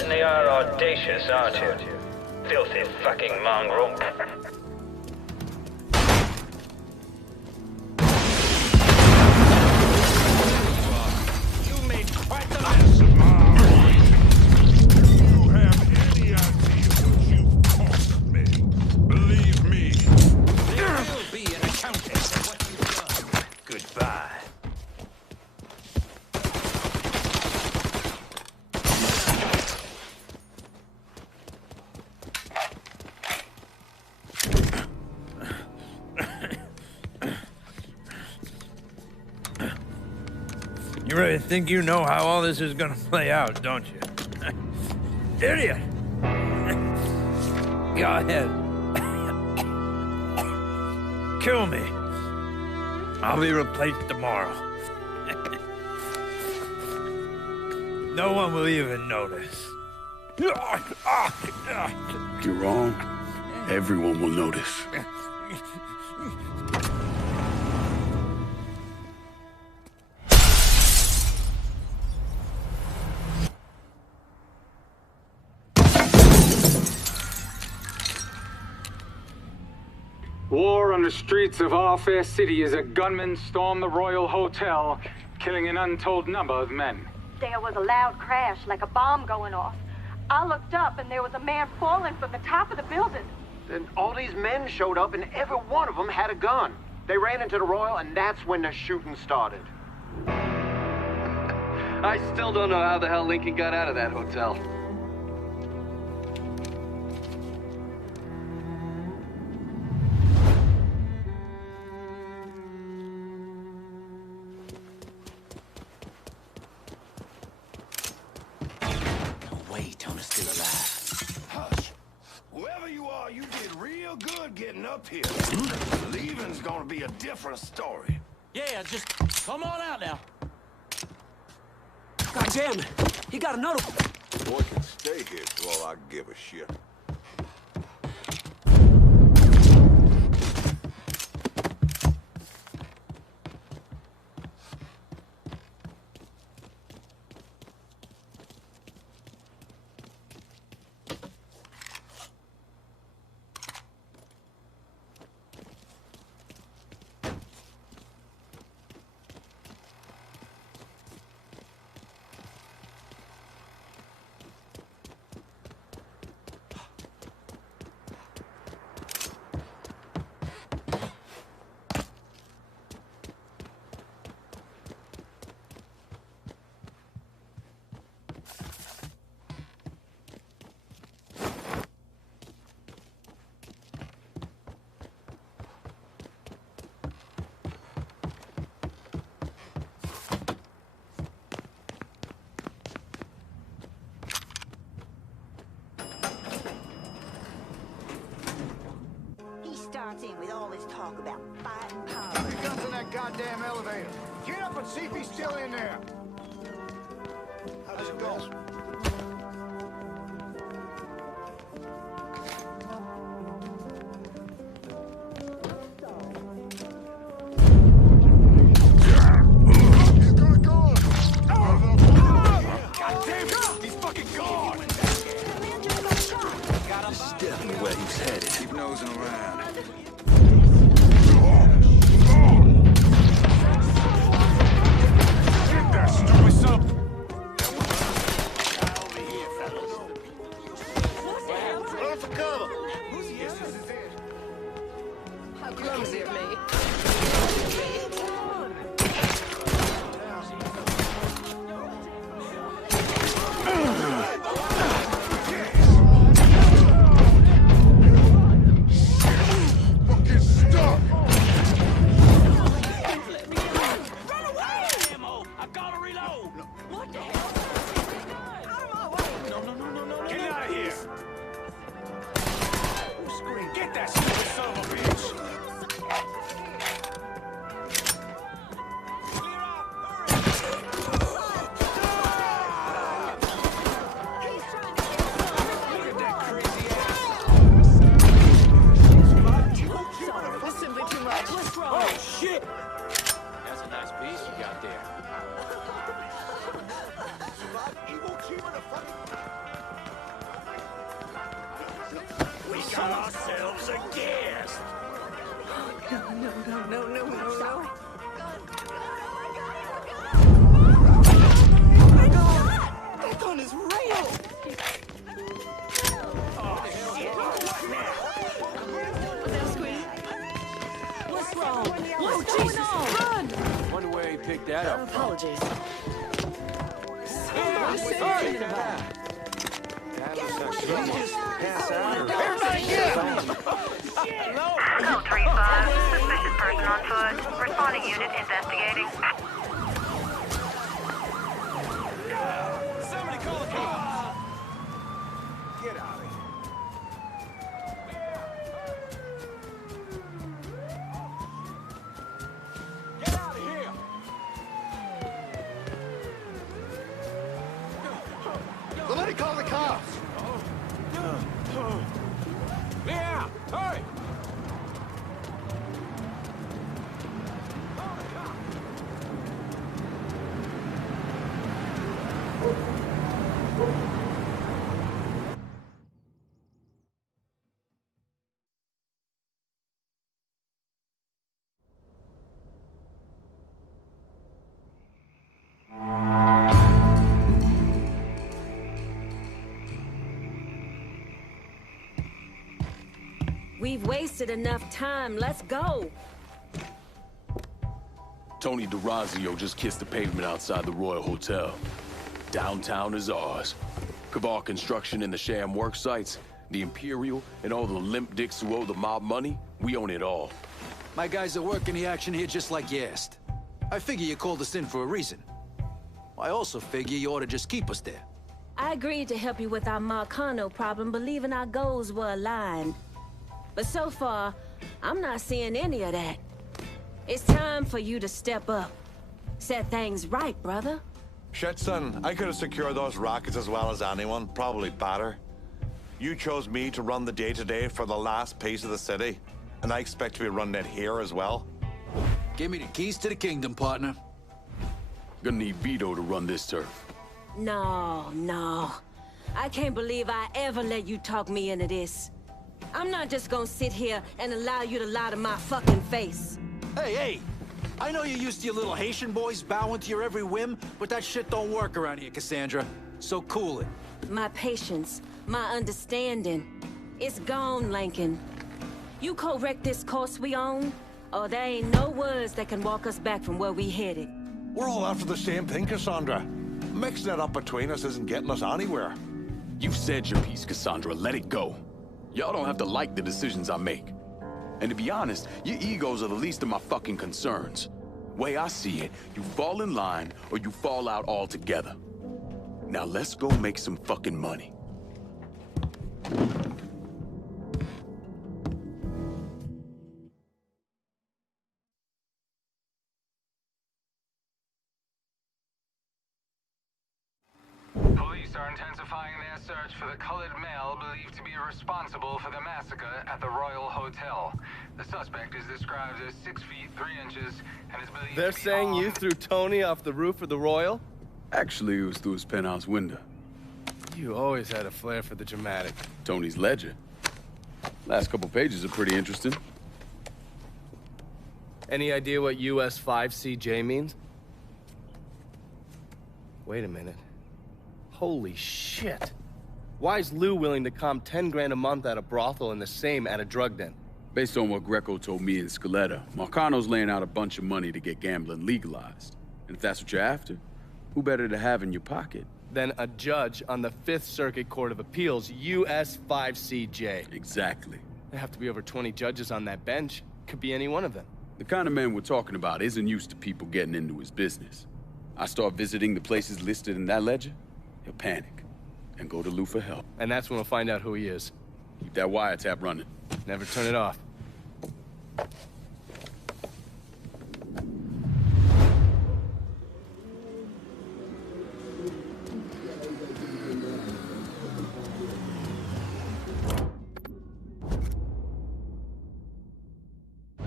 certainly are audacious, aren't you? Filthy fucking mongrel. You made quite the mess of my life. Do you have any idea what you've cost me? Believe me, there will be an accounting for what you've done. Goodbye. You really think you know how all this is gonna play out, don't you? Idiot! Go ahead. Kill me. I'll be replaced tomorrow. No one will even notice. You're wrong. Everyone will notice. War on the streets of our fair city as a gunman stormed the Royal Hotel, killing an untold number of men. There was a loud crash, like a bomb going off. I looked up and there was a man falling from the top of the building. Then all these men showed up and every one of them had a gun. They ran into the Royal and that's when the shooting started. I still don't know how the hell Lincoln got out of that hotel. Here. Leaving's gonna be a different story. Yeah, just come on out now. God damn it! He got another. Boy can stay here for all I give a shit. Starts in with all this talk about fighting power. He comes in that goddamn elevator. Get up and see if he's still in there. How's it go? He's gonna go. God damn it! He's fucking gone. This is definitely where he's headed. Keep nosing around. Get that stupid son of... Run for cover. How clumsy of me. got ourselves a guest. No. That gun is real! Oh, shit. What now? Was that a scream? What's wrong? What's going on? Run! Wonder where he picked that up. Apologies. Everybody get up! Code 3-5, suspicious person on foot. Responding unit investigating. Somebody call the cops! Get out of here. Get out of here! Somebody call the cops! Yeah, hurry! We've wasted enough time. Let's go. Tony DeRazio just kissed the pavement outside the Royal Hotel. Downtown is ours. Cabal Construction and the sham work sites, the Imperial, and all the limp dicks who owe the mob money, we own it all. My guys are working the action here just like you asked. I figure you called us in for a reason. I also figure you ought to just keep us there. I agreed to help you with our Marcano problem, believing our goals were aligned. But so far, I'm not seeing any of that. It's time for you to step up. Set things right, brother. Shit, son, I could have secured those rockets as well as anyone, probably better. You chose me to run the day-to-day for the last piece of the city, and I expect to be running it here as well. Give me the keys to the kingdom, partner. Gonna need Vito to run this turf. No. I can't believe I ever let you talk me into this. I'm not just gonna sit here and allow you to lie to my fucking face. Hey! I know you're used to your little Haitian boys bowing to your every whim, but that shit don't work around here, Cassandra. So cool it. My patience, my understanding, it's gone, Lincoln. You correct this course we on, or there ain't no words that can walk us back from where we headed. We're all after the same thing, Cassandra. Mixing it up between us isn't getting us anywhere. You've said your piece, Cassandra. Let it go. Y'all don't have to like the decisions I make. And to be honest, your egos are the least of my fucking concerns. Way I see it, you fall in line or you fall out altogether. Now let's go make some fucking money. Police are intensifying their search for the colored male believed to be responsible for the massacre at the Royal Hotel. The suspect is described as 6 feet 3 inches and is believed They're to be saying you armed. threw Tony off the roof of the Royal? Actually, it was through his penthouse window. You always had a flair for the dramatic. Tony's ledger. Last couple pages are pretty interesting. Any idea what US 5CJ means? Wait a minute. Holy shit. Why is Lou willing to comp 10 grand a month at a brothel and the same at a drug den? Based on what Greco told me and Scaletta, Marcano's laying out a bunch of money to get gambling legalized. And if that's what you're after, who better to have in your pocket? Then a judge on the 5th Circuit Court of Appeals, US 5CJ. Exactly. There have to be over 20 judges on that bench. Could be any one of them. The kind of man we're talking about isn't used to people getting into his business. I start visiting the places listed in that ledger, he'll panic and go to Lou for help. And that's when we'll find out who he is. Keep that wiretap running. Never turn it off.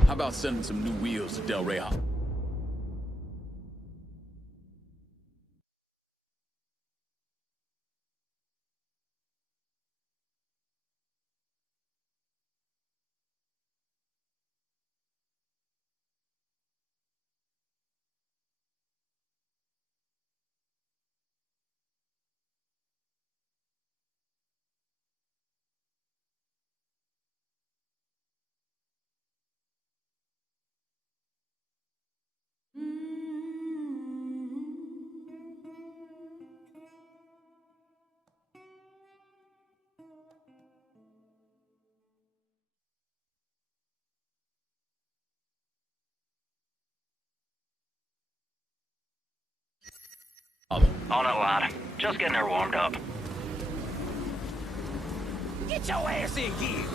How about sending some new wheels to Del Rey? On it, lad. Just getting her warmed up. Get your ass in gear!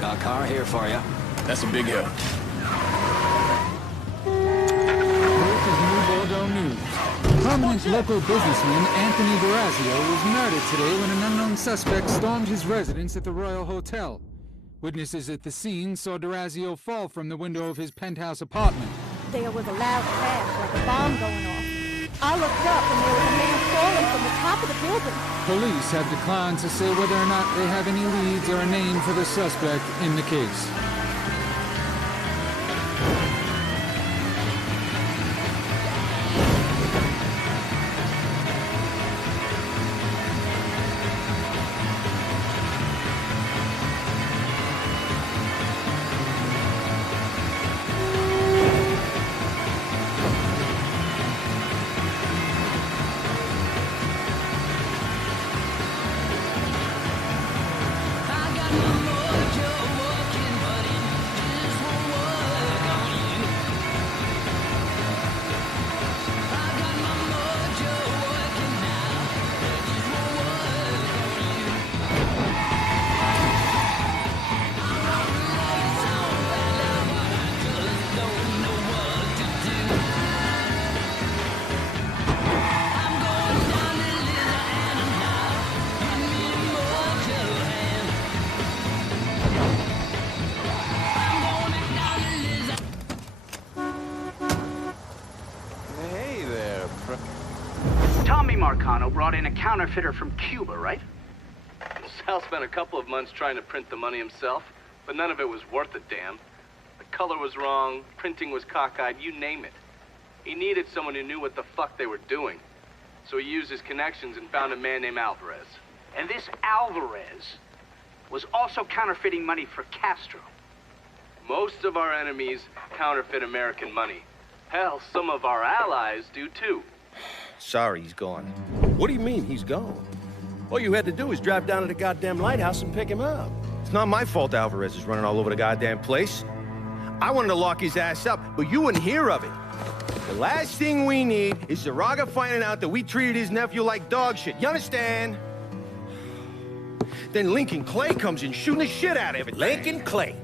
Got a car here for you. That's a big help. This is New Bordeaux News. Prominent local businessman Anthony D'Orazio was murdered today when an unknown suspect stormed his residence at the Royal Hotel. Witnesses at the scene saw D'Orazio fall from the window of his penthouse apartment. There was a loud crash, like a bomb going off. I looked up and there was a man falling from the top of the building. Police have declined to say whether or not they have any leads or a name for the suspect in the case. Tommy Marcano brought in a counterfeiter from Cuba, right? Sal spent a couple of months trying to print the money himself, but none of it was worth a damn. The color was wrong, printing was cockeyed, you name it. He needed someone who knew what the fuck they were doing. So he used his connections and found a man named Alvarez. And this Alvarez was also counterfeiting money for Castro. Most of our enemies counterfeit American money. Hell, some of our allies do too. Sorry, he's gone. What do you mean, he's gone? All you had to do was drive down to the goddamn lighthouse and pick him up. It's not my fault Alvarez is running all over the goddamn place. I wanted to lock his ass up, but you wouldn't hear of it. The last thing we need is Zaraga finding out that we treated his nephew like dog shit. You understand? Then Lincoln Clay comes in shooting the shit out of it. Lincoln Clay.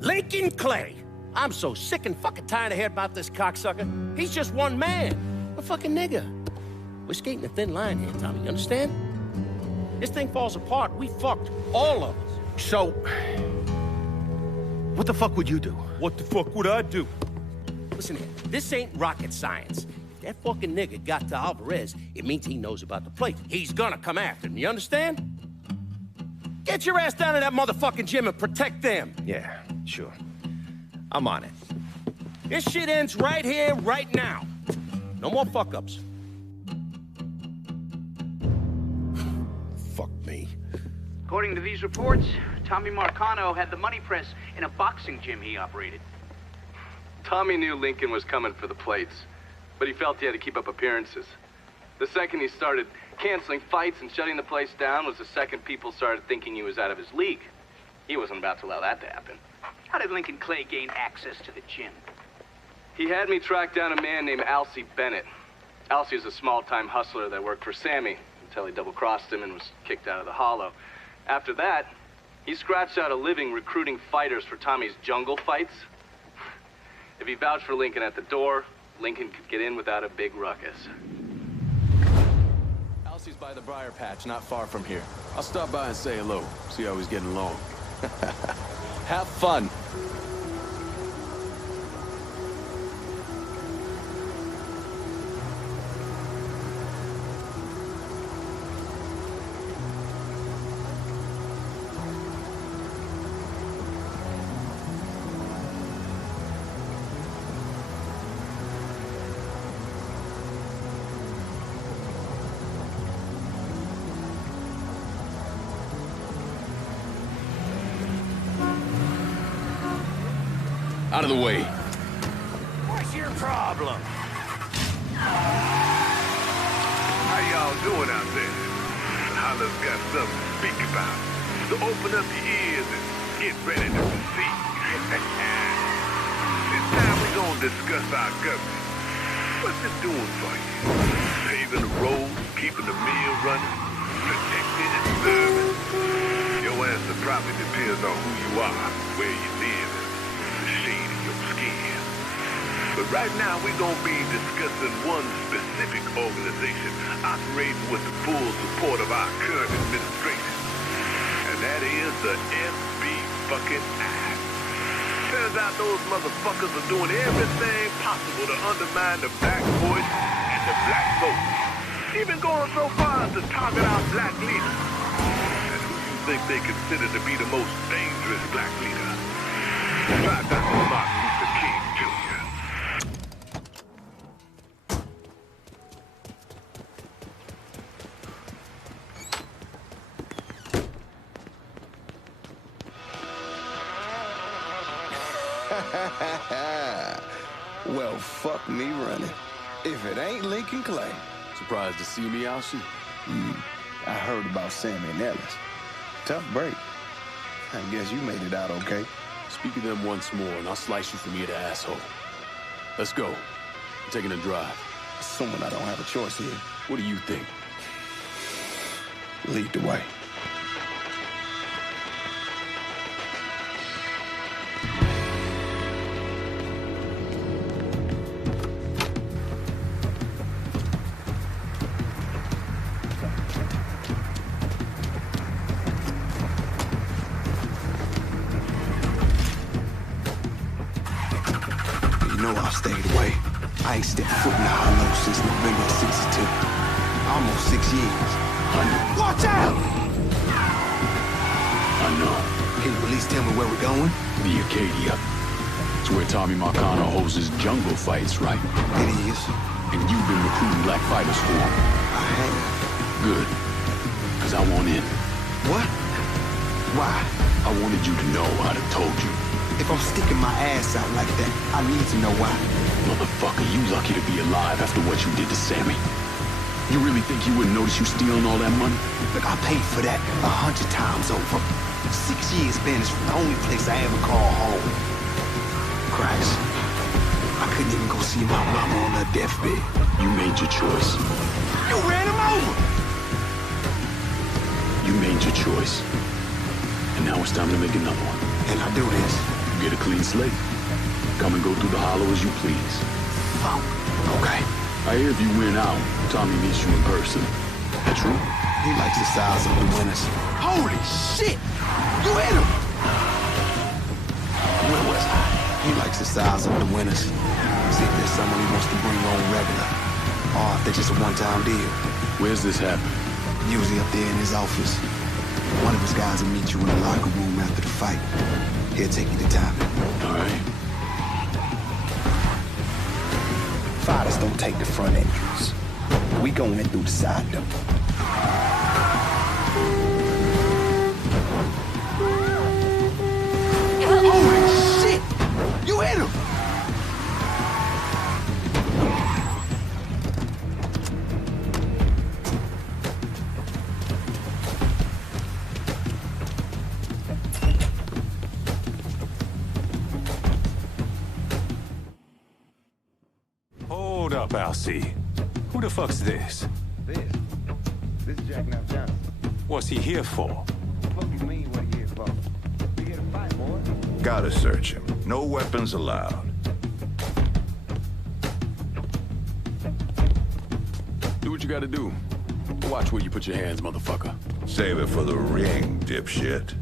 Lincoln Clay. I'm so sick and fucking tired of hearing about this cocksucker. He's just one man. A fucking nigger. We're skating a thin line here, Tommy. You understand? This thing falls apart. We fucked. All of us. So, what the fuck would you do? What the fuck would I do? Listen here. This ain't rocket science. If that fucking nigga got to Alvarez, it means he knows about the place. He's gonna come after him. You understand? Get your ass down to that motherfucking gym and protect them. Yeah, sure. I'm on it. This shit ends right here, right now. No more fuck-ups. Fuck me. According to these reports, Tommy Marcano had the money press in a boxing gym he operated. Tommy knew Lincoln was coming for the plates, but he felt he had to keep up appearances. The second he started canceling fights and shutting the place down was the second people started thinking he was out of his league. He wasn't about to allow that to happen. How did Lincoln Clay gain access to the gym? He had me track down a man named Alcee Bennett. Alcee is a small-time hustler that worked for Sammy until he double-crossed him and was kicked out of the Hollow. After that, he scratched out a living recruiting fighters for Tommy's jungle fights. If he vouched for Lincoln at the door, Lincoln could get in without a big ruckus. Alcee's by the briar patch, not far from here. I'll stop by and say hello, see how he's getting along. Have fun. Out of the way. What's your problem? How y'all doing out there? Holla's got something to speak about. So open up your ears and get ready to receive. This time we gonna discuss our government. What's it doing for you? Paving the roads, keeping the mill running, protecting and serving. Your answer probably depends on who you are, where you live, and the shade of your skin. But right now we're gonna be discussing one specific organization operating with the full support of our current administration. And that is the FBI. Turns out those motherfuckers are doing everything possible to undermine the black voice and the black vote. Even going so far as to target our black leaders. And who you think they consider to be the most dangerous black leader? Try Dr. Martin Luther King, Jr. Well, fuck me running. If it ain't Lincoln Clay. Surprised to see me, Alcy? I heard about Sammy and Ellis. Tough break. I guess you made it out okay. Speak of them once more, and I'll slice you from ear to asshole. Let's go. I'm taking a drive. Assuming I don't have a choice here. What do you think? Lead the way. I ain't stepped foot in the hollow since November of '62. Almost 6 years. Watch out! I know. Can you at least tell me where we're going? The Acadia. It's where Tommy Marcano holds his jungle fights, right? It is. And you've been recruiting black fighters for him. I have. Good. Because I want in. What? Why? I wanted you to know I'd have told you. If I'm sticking my ass out like that, I need to know why. Motherfucker, you lucky to be alive after what you did to Sammy. You really think you wouldn't notice you stealing all that money? Look, I paid for that 100 times over. 6 years banished from the only place I ever call home. Christ. I couldn't even go see my mama on her deathbed. You made your choice. You ran him over! You made your choice. And now it's time to make another one. And I do this. Get a clean slate. Come and go through the hollow as you please. Oh, okay. I hear if you win out, Tommy meets you in person. That true? He likes the size of the winners. Holy shit! You hit him! Where was I? He likes the size of the winners. See if there's someone he wants to bring on regular. Or if they're just a one-time deal. Where's this happen? Usually up there in his office. One of his guys will meet you in the locker room after the fight. He'll take you to time. All right. Fighters don't take the front entrance. We going in through the side door. Holy shit! You hit him! Hold up, Alcy. Who the fuck's this? This is Jack Knife Johnson. What's he here for? What do you mean, what are you here for? You here to fight, boy? Gotta search him. No weapons allowed. Do what you gotta do. Watch where you put your hands, motherfucker. Save it for the ring, dipshit.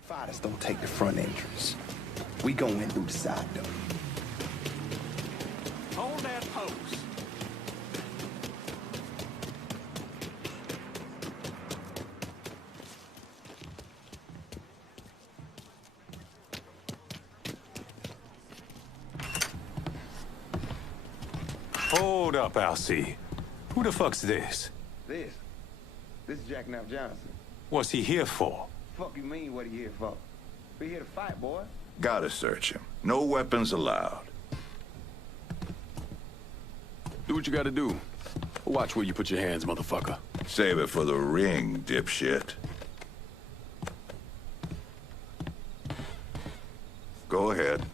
Fighters don't take the front entrance. We go in through the side door. Hold that post. Hold up, Alcee. Who the fuck's this? This is Jackknife Johnson. What's he here for? Fuck you mean what he here for? We here to fight, boy. Gotta search him. No weapons allowed. Do what you gotta do. Watch where you put your hands, motherfucker. Save it for the ring, dipshit. Go ahead.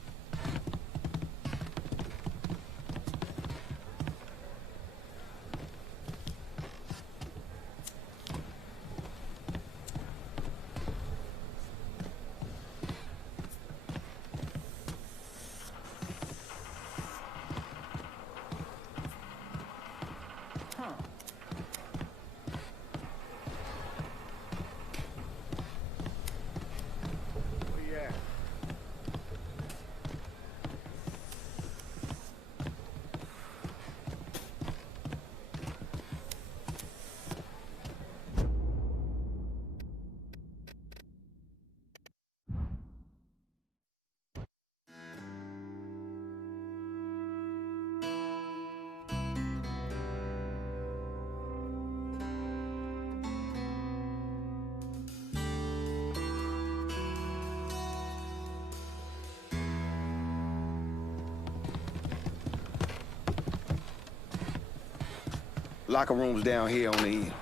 Locker room's down here on the end.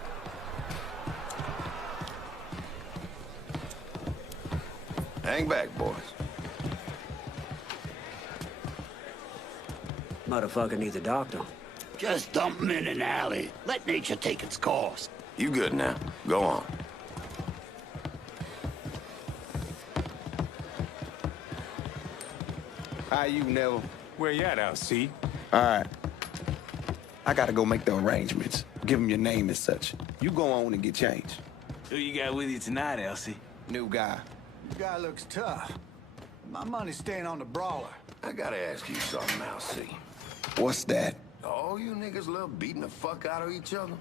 Hang back, boys. Motherfucker needs a doctor. Just dump him in an alley. Let nature take its course. You good now. Go on. How you, Neville? Where you at, Alcee? All right. I gotta go make the arrangements. Give him your name and such. You go on and get changed. Who you got with you tonight, Elsie? New guy. The guy looks tough. My money's staying on the brawler. I gotta ask you something, Alcee. What's that? All you niggas love beating the fuck out of each other?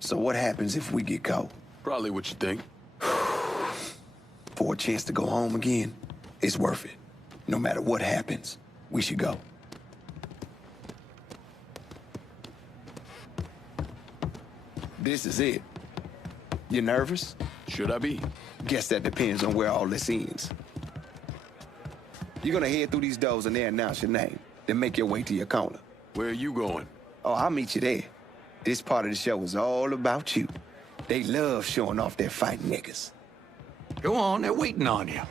So what happens if we get caught? Probably what you think. For a chance to go home again, it's worth it. No matter what happens, we should go. This is it. You nervous? Should I be? Guess that depends on where all this ends. You're gonna head through these doors and they announce your name. Then make your way to your corner. Where are you going? Oh, I'll meet you there. This part of the show is all about you. They love showing off their fighting niggas. Go on, they're waiting on you.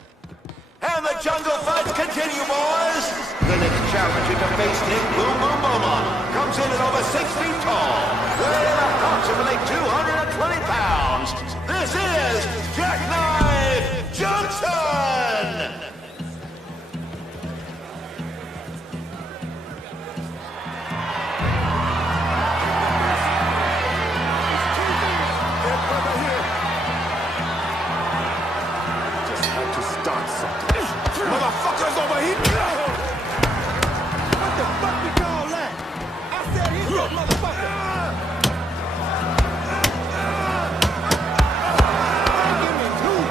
And the jungle fights continue, boys! The next challenger to face Nick Boom Boom Boomer comes in at over 6 feet tall, weighing approximately 220 pounds. This is Jackknife Johnson! Motherfuckers over here! What the fuck we call that? I said hit that motherfucker! Give me two!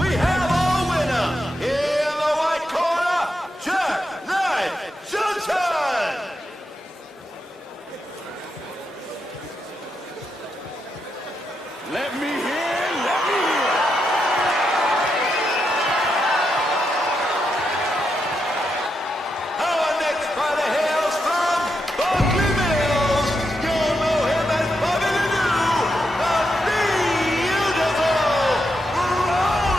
We have our winner! In the white corner, Jackknife Johnson! Let me hear, let me hear. Our next fighter hails from Buckley Mills. You'll know him as Bobby the beautiful Roller.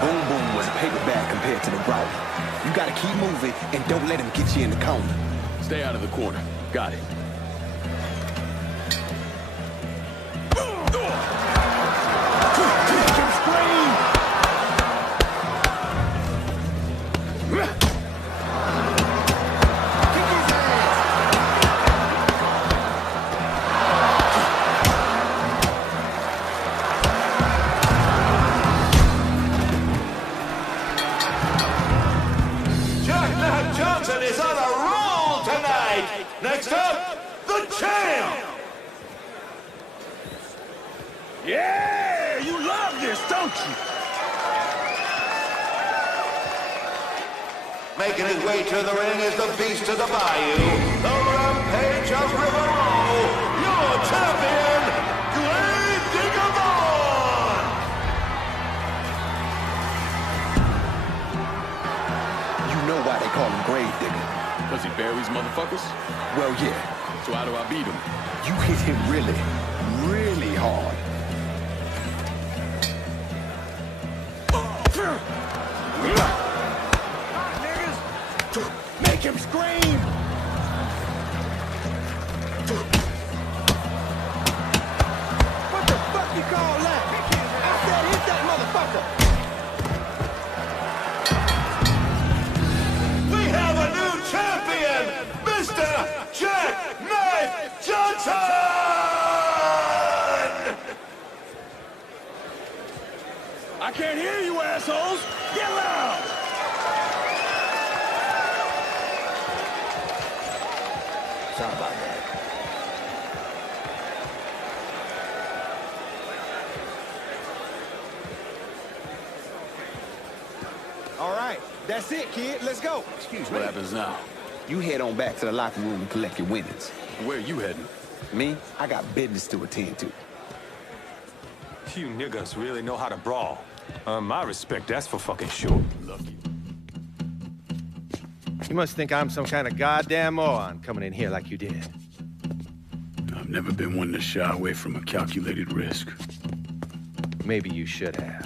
Boom Boom was a paper bag compared to the Brawler. You gotta keep moving and don't let him get you in the corner. Stay out of the corner. Got it. Yeah, you love this, don't you? Making his way to the ring is the beast of the bayou, the rampage of River Row, your champion, Clay Digabon! You know why they call him Grave Digger? Because he buries motherfuckers? Well, yeah. So how do I beat him? You hit him really, really hard. Make him scream! What the fuck you call that? I said hit that motherfucker! We have a new champion, Mr. Jack Knife Johnson! I can't hear you, assholes! Get loud! Sorry about that. All right, that's it, kid. Let's go. Excuse me. What happens now? You head on back to the locker room and collect your winnings. Where you heading? Me? I got business to attend to. You niggas really know how to brawl. My respect, that's for fucking sure. Lucky. You must think I'm some kind of goddamn moron coming in here like you did. I've never been one to shy away from a calculated risk. Maybe you should have.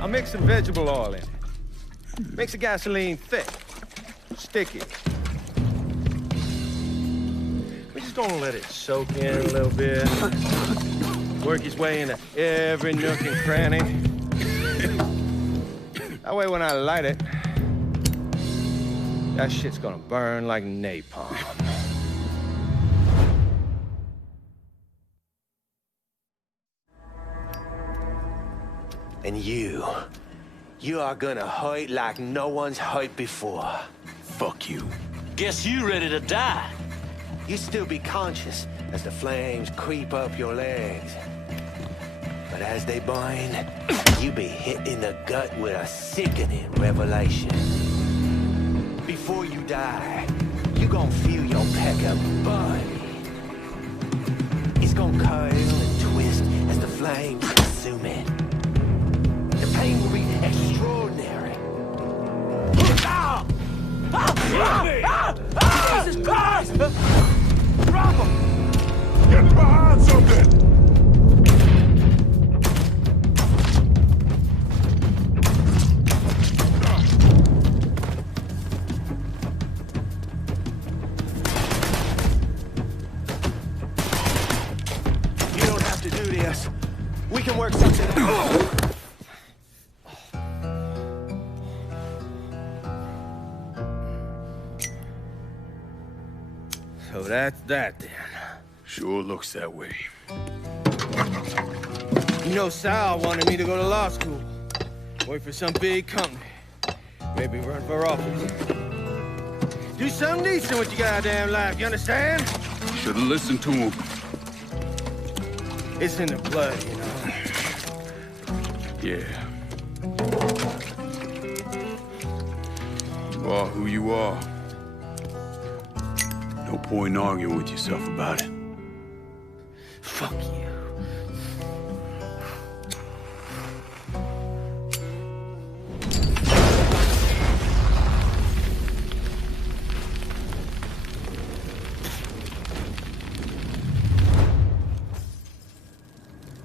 I'll mix some vegetable oil in it. Makes the gasoline thick, sticky. We're just gonna let it soak in a little bit. Work his way into every nook and cranny. That way when I light it, that shit's gonna burn like napalm. And you are gonna hurt like no one's hurt before. Fuck you. Guess you ready to die. You still be conscious as the flames creep up your legs. But as they burn, you be hit in the gut with a sickening revelation. Before you die, you gon' feel your pecker burn. It's gonna curl and twist as the flames consume it. The pain will be extraordinary. Jesus Christ! Drop him! Get behind something! You don't have to do this. We can work something out. So that's that then. Sure looks that way. You know, Sal wanted me to go to law school. Work for some big company. Maybe run for office. Do something decent with your goddamn life, you understand? Should've listened to him. It's in the blood, you know. Yeah. You are who you are. No point arguing with yourself about it. Fuck you.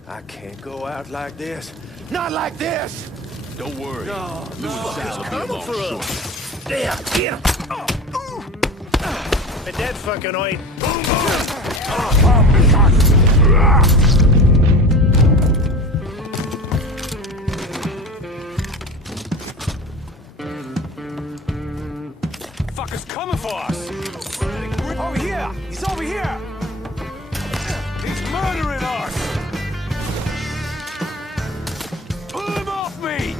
I can't go out like this. Not like this! Don't worry. No, Lou and Sal will be along shortly. Damn, get him! And that fucking ain't. Fucker's coming for us! Over here! He's over here! He's murdering us! Pull him off me!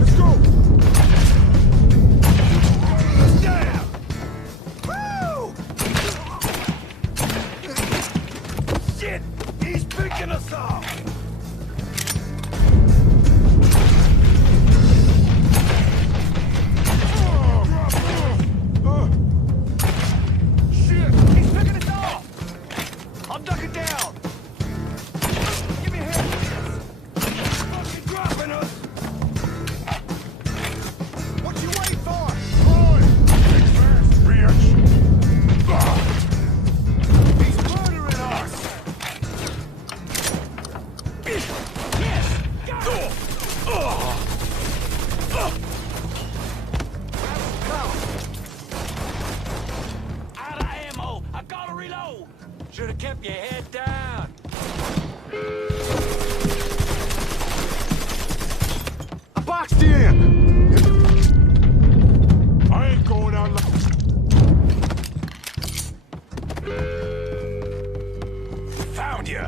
Let's go! Damn! Woo! Shit! He's picking us off! Shit! He's picking us off! I'm ducking down! Give me a hand with this! Fucking dropping us! What you waiting for? Boy! Think fast, bitch! He's murdering us! Yes! Got it! Out of ammo! I gotta reload! Should've kept your head down! I boxed you in! I ain't going out like... Found you!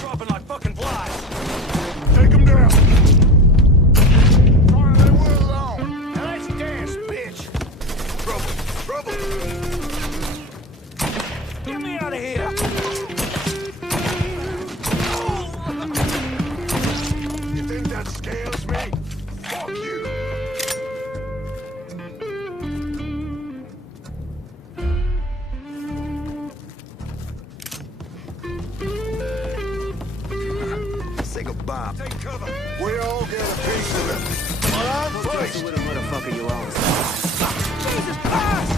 Dropping like fucking flies! Take him down! Fire that wheel alone! Now let's dance, bitch! Trouble! Get me out of here! You think that scares me? Fuck you! Say goodbye. Take cover! We all get a piece of it. But I'm first. What a motherfucker you are. Jesus Christ!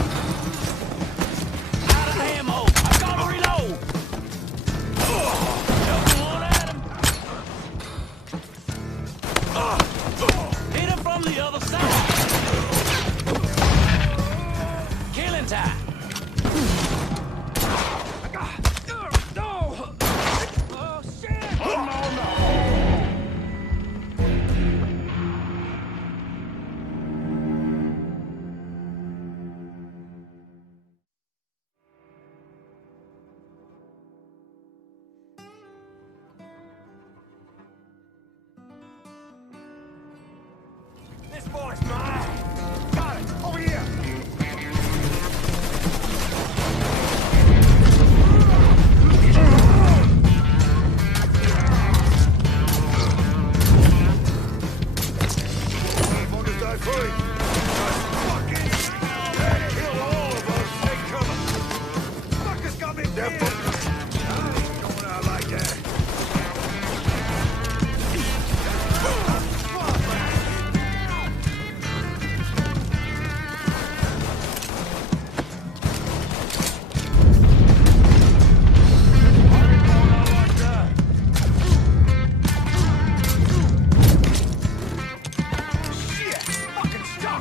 Out of ammo! I gotta reload! Hit him from the other side! Killing time! No! Oh, shit! No! This boy's mine! Got it! Over here! Motherfuckers die free! Fucking kill all of us! Take cover! Fuckers got me dead! I ain't going out like that! Shit! Fucking stop!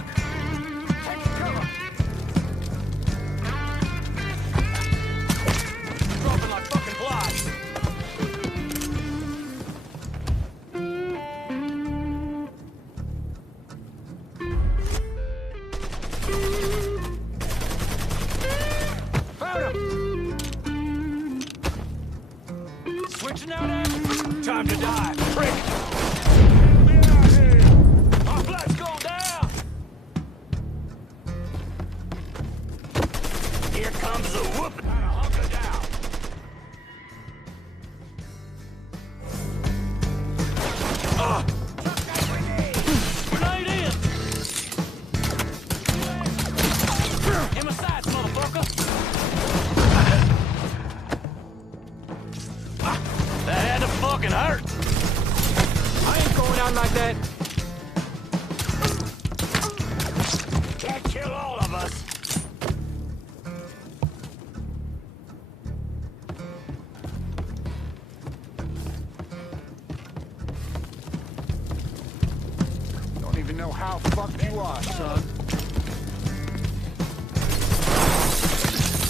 how fucked you are, son.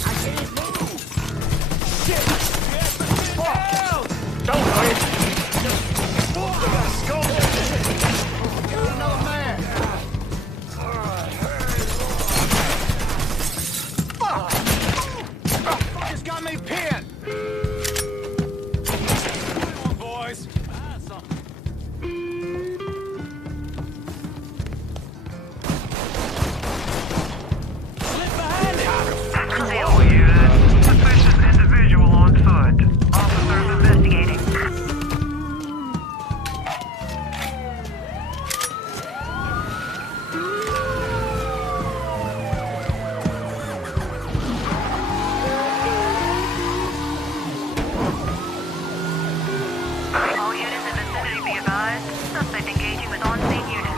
I can't move! Shit! Fuck! Don't wait! Let's go! Get another man! Fuck! Fucker's got me pinned! Come on, boys. All units. Suspicious individual on foot. Officers investigating. All units in vicinity be advised. Suspect engaging with on-scene units.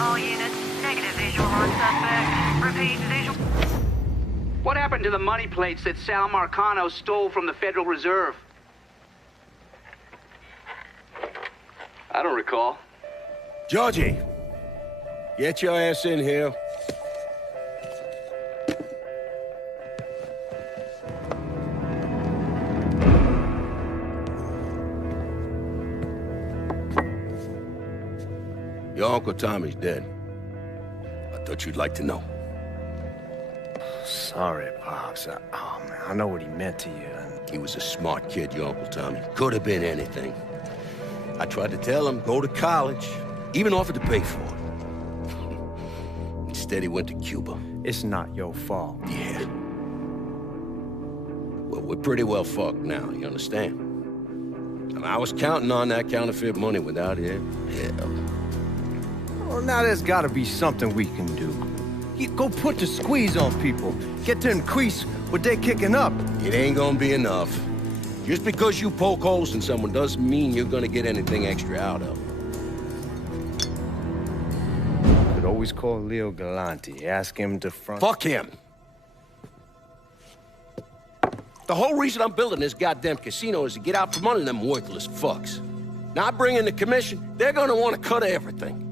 All units, negative visual on suspect. Repeat, visual. What happened to the money plates that Sal Marcano stole from the Federal Reserve? I don't recall. Georgie, get your ass in here. Your Uncle Tommy's dead. I thought you'd like to know. Sorry, Pops. Oh, man, I know what he meant to you. He was a smart kid, your Uncle Tommy. Could have been anything. I tried to tell him, go to college. Even offered to pay for it. Instead, he went to Cuba. It's not your fault. Yeah. Well, we're pretty well fucked now, you understand? I mean, I was counting on that counterfeit money without it. Hell. Well, now there's gotta be something we can do. You go put the squeeze on people. Get to increase what they're kicking up. It ain't gonna be enough. Just because you poke holes in someone doesn't mean you're gonna get anything extra out of them. You could always call Leo Galante. Ask him to front... Fuck him! The whole reason I'm building this goddamn casino is to get out from under them worthless fucks. Now I bring in the commission, they're gonna want to cut everything.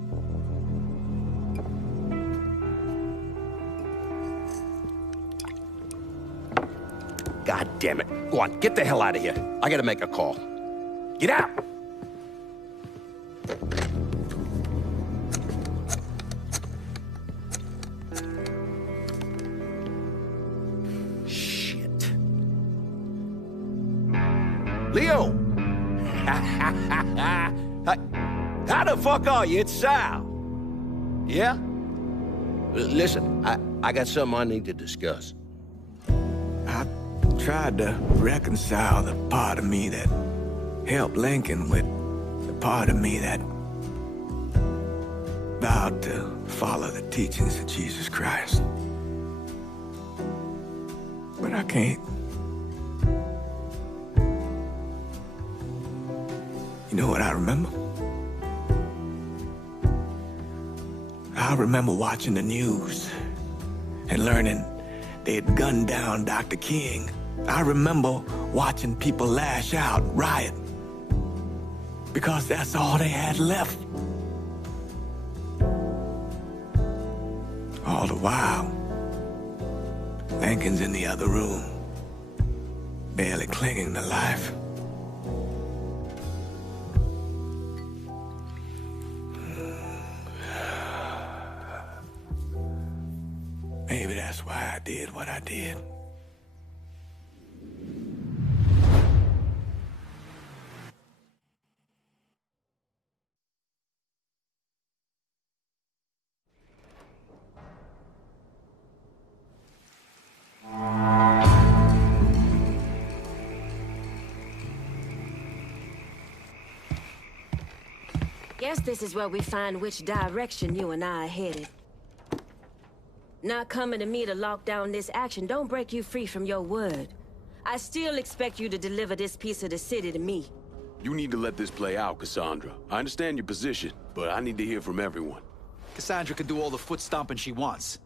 God damn it. Go on, get the hell out of here. I gotta make a call. Get out! Shit. Leo! How the fuck are you? It's Sal. Yeah? Listen, I got something I need to discuss. Tried to reconcile the part of me that helped Lincoln with the part of me that vowed to follow the teachings of Jesus Christ. But I can't. You know what I remember? I remember watching the news and learning they had gunned down Dr. King. I remember watching people lash out, riot, because that's all they had left. All the while, Lincoln's in the other room, barely clinging to life. Maybe that's why I did what I did. guess this is where we find which direction you and I are headed. Not coming to me to lock down this action don't break you free from your word. I still expect you to deliver this piece of the city to me. You need to let this play out, Cassandra. I understand your position, but I need to hear from everyone. Cassandra can do all the foot stomping she wants.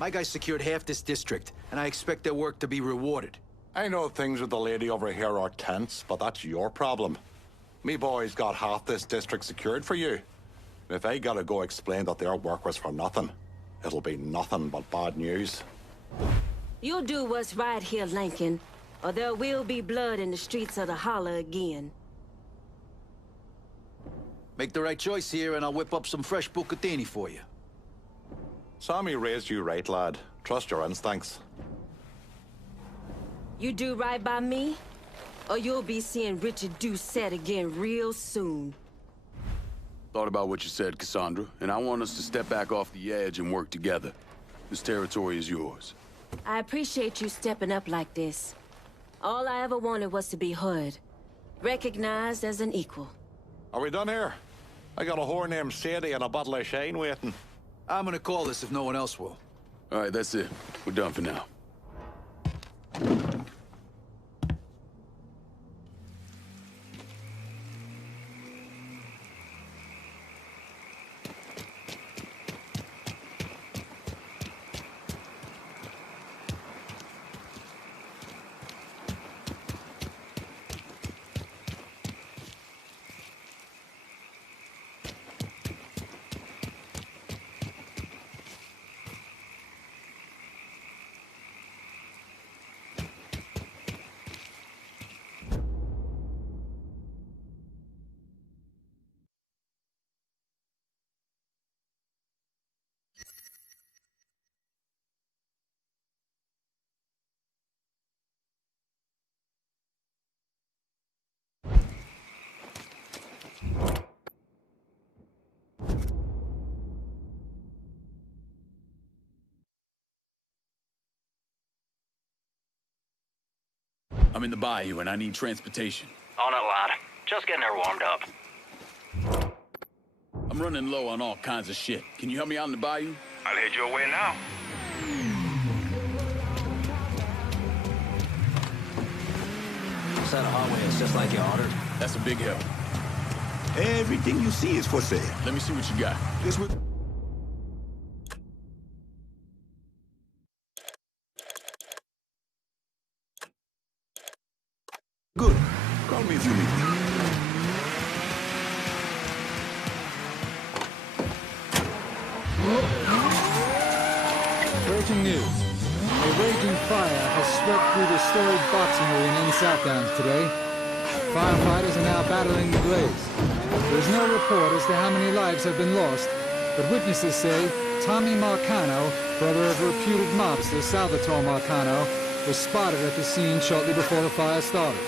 My guys secured half this district, and I expect their work to be rewarded. I know things with the lady over here are tense, but that's your problem. Me boys got half this district secured for you. If I gotta go explain that their work was for nothing, it'll be nothing but bad news. You'll do what's right here, Lincoln, or there will be blood in the streets of the Holler again. Make the right choice here, and I'll whip up some fresh bucatini for you. Sammy raised you right, lad. Trust your instincts. You do right by me, or you'll be seeing Richard Doucette again real soon. Thought about what you said, Cassandra, and I want us to step back off the edge and work together. This territory is yours. I appreciate you stepping up like this. All I ever wanted was to be heard, recognized as an equal. Are we done here? I got a whore named Sadie and a bottle of Shane waiting. I'm gonna call this if no one else will. All right, that's it. We're done for now. I'm in the bayou and I need transportation. On it, lad. Just getting her warmed up. I'm running low on all kinds of shit. Can you help me out in the bayou? I'll head your way now. Set of highway is just like you ordered. That's a big help. Everything you see is for sale. Let me see what you got. This would... Good. Call me if you need me. Breaking news. A raging fire has swept through the storied boxing arena in Southdowns today. Firefighters are now battling the blaze. There is no report as to how many lives have been lost, but witnesses say Tommy Marcano, brother of reputed mobster Salvatore Marcano, was spotted at the scene shortly before the fire started.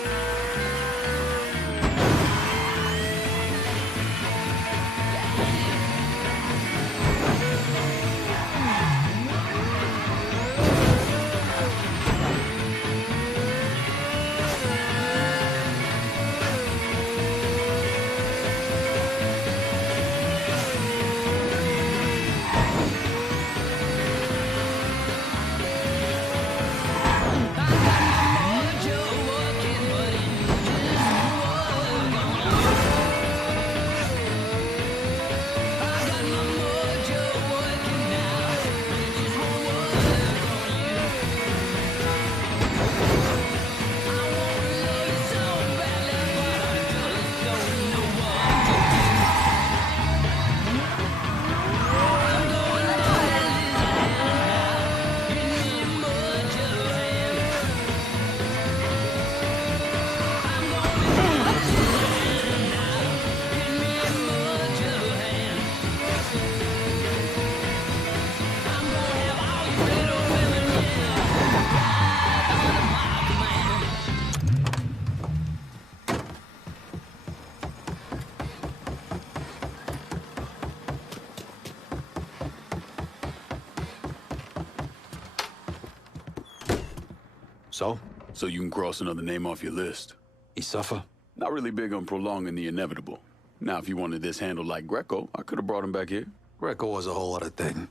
So? So you can cross another name off your list. He suffer? Not really big on prolonging the inevitable. Now, if you wanted this handled like Greco, I could have brought him back here. Greco was a whole other thing.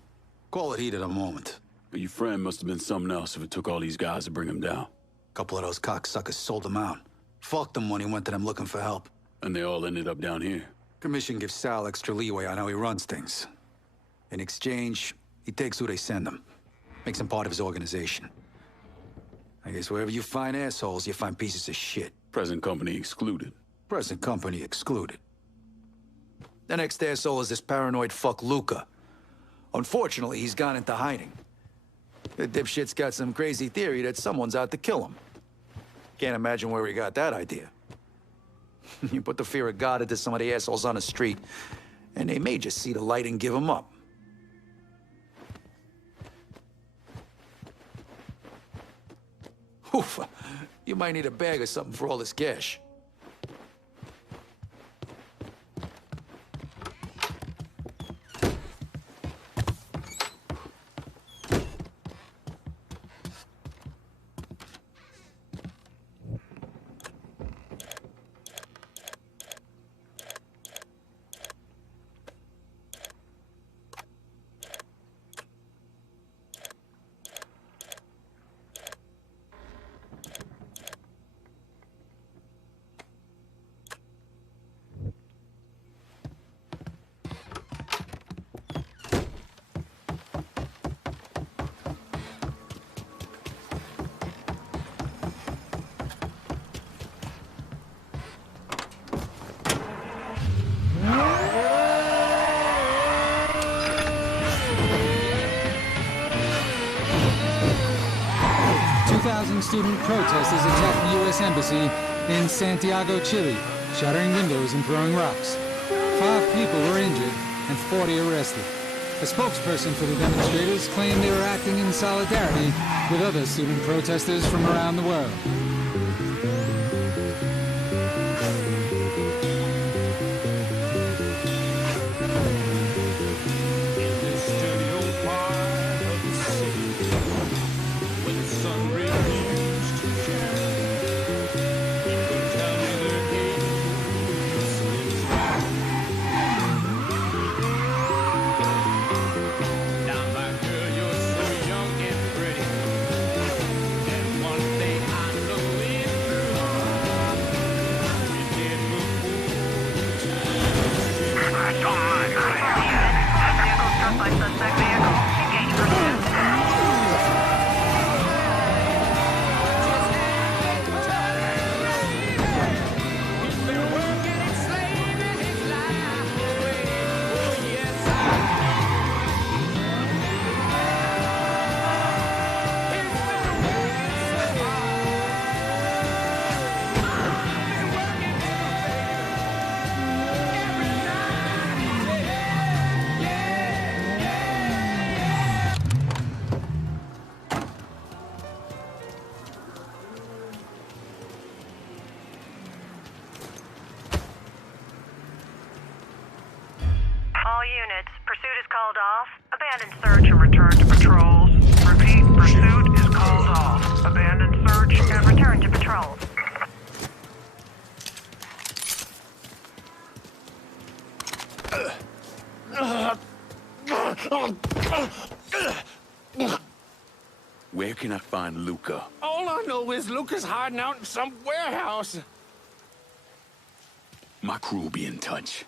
Call it heat at a moment. But your friend must have been something else if it took all these guys to bring him down. A couple of those cocksuckers sold him out. Fucked him when he went to them looking for help. And they all ended up down here. Commission gives Sal extra leeway on how he runs things. In exchange, he takes who they send him. Makes him part of his organization. I guess wherever you find assholes, you find pieces of shit. Present company excluded. Present company excluded. The next asshole is this paranoid fuck Luca. Unfortunately, he's gone into hiding. The dipshit's got some crazy theory that someone's out to kill him. Can't imagine where he got that idea. You put the fear of God into some of the assholes on the street, and they may just see the light and give him up. Oof, you might need a bag or something for all this cash. Student protesters attacked the U.S. Embassy in Santiago, Chile, shattering windows and throwing rocks. 5 people were injured and 40 arrested. A spokesperson for the demonstrators claimed they were acting in solidarity with other student protesters from around the world. All units, pursuit is called off. Abandon search and return to patrols. Repeat, pursuit is called off. Abandon search and return to patrols. Where can I find Luca? All I know is Luca's hiding out in some warehouse. My crew will be in touch.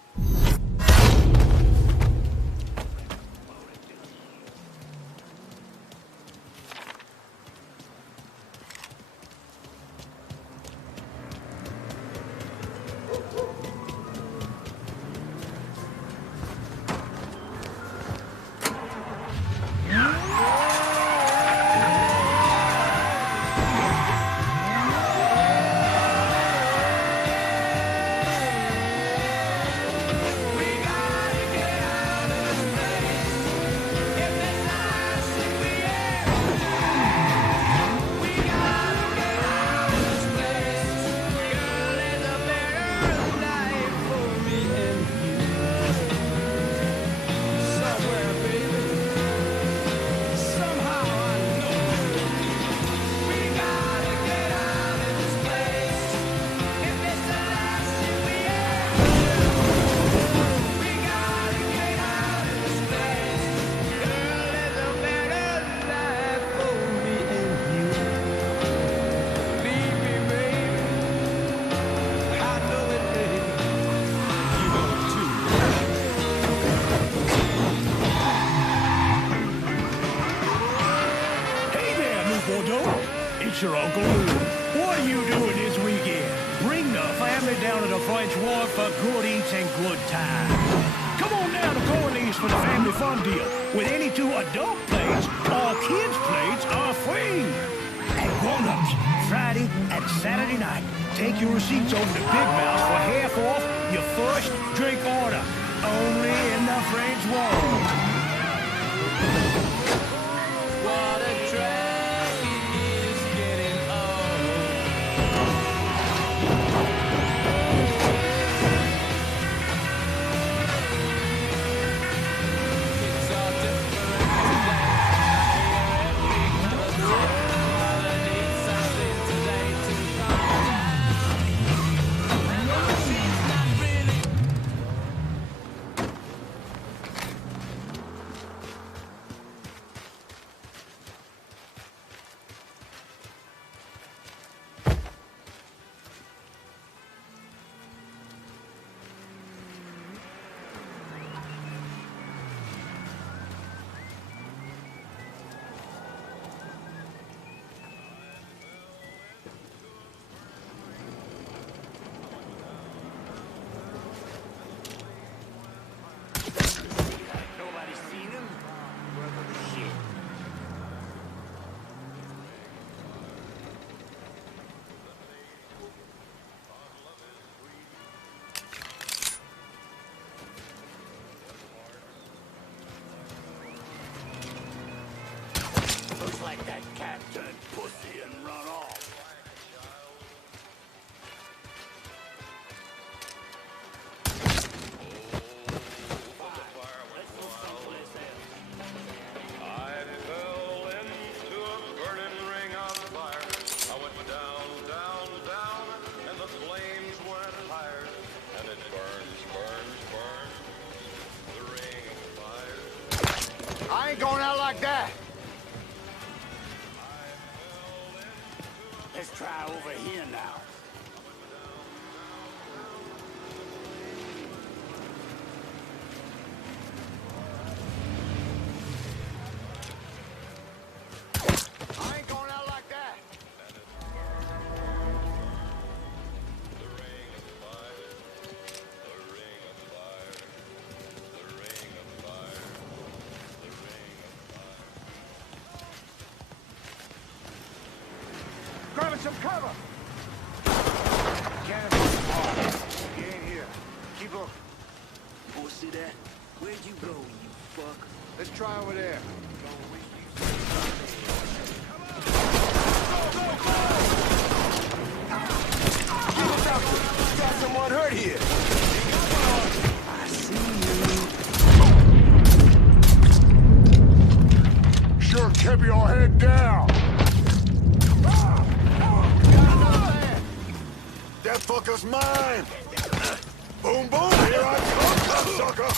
pleasure, Uncle Lou. What are you doing this weekend? Bring the family down to the French Ward for good eats and good time. Come on down to Corley's for the family fun deal. With any 2 adult plates, all kids' plates are free. And grown-ups, Friday and Saturday night, take your receipts over to Big Mouse for half off your first drink order. Only in the French Ward. What a train is getting Looks like that cat turned pussy and run off. I ain't going out like that. Let's try over here now. I ain't going out like that. Grabbing some cover. He ain't here. Keep looking. Oh, see that? Where'd you go, you fuck? Let's try over there. Got someone hurt here. I see you. Sure keep your head down. That fucker's mine. Boom, boom, here I come, cocksucker.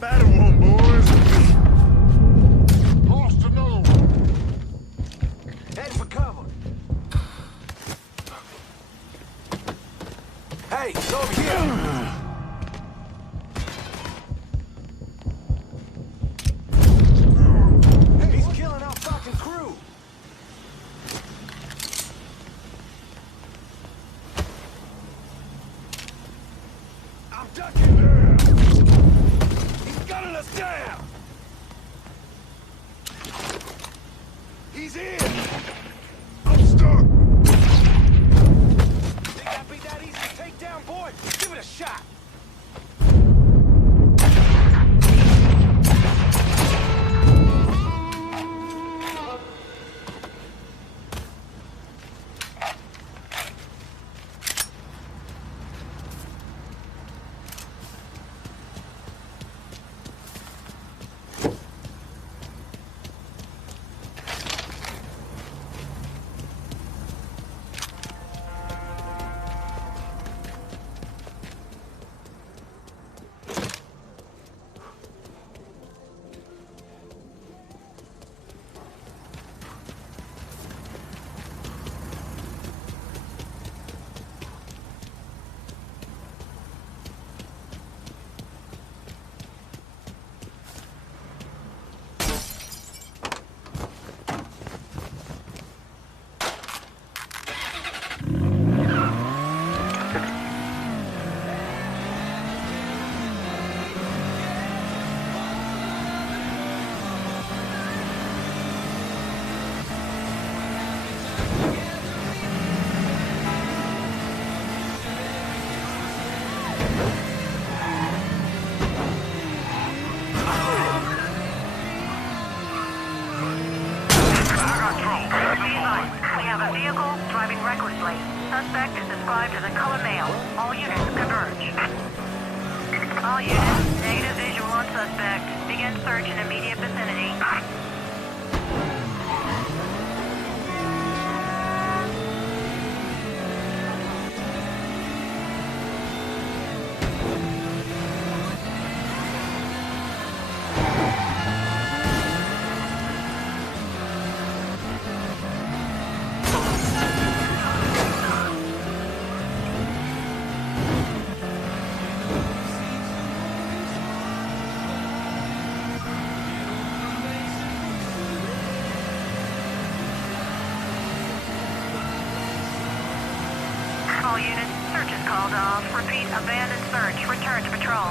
Battle one, boys. Lost another one. Heading for cover. Hey, it's over here. He's killing our fucking crew. I'm ducking there. Gunning us down! He's in! I'm stuck! Think that'd be that easy to take down, boy? Give it a shot! We have a vehicle driving recklessly. Suspect is described as a color male. All units converge. All units, negative visual on suspect. Begin search in immediate vicinity. All units, search is called off. Repeat, abandoned search. Return to patrol.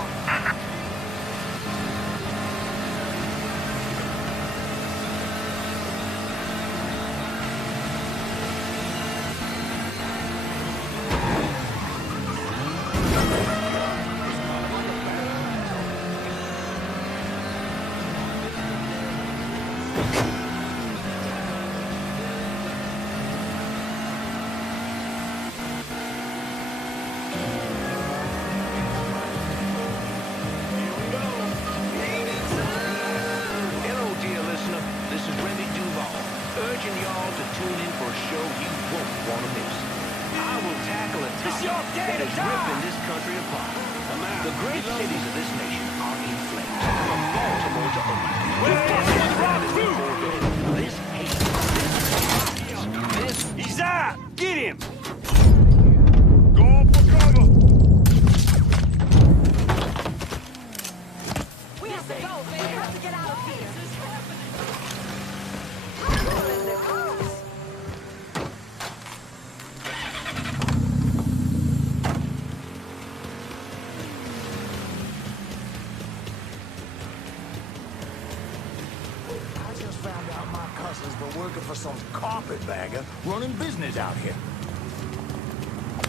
Some carpetbagger running business out here.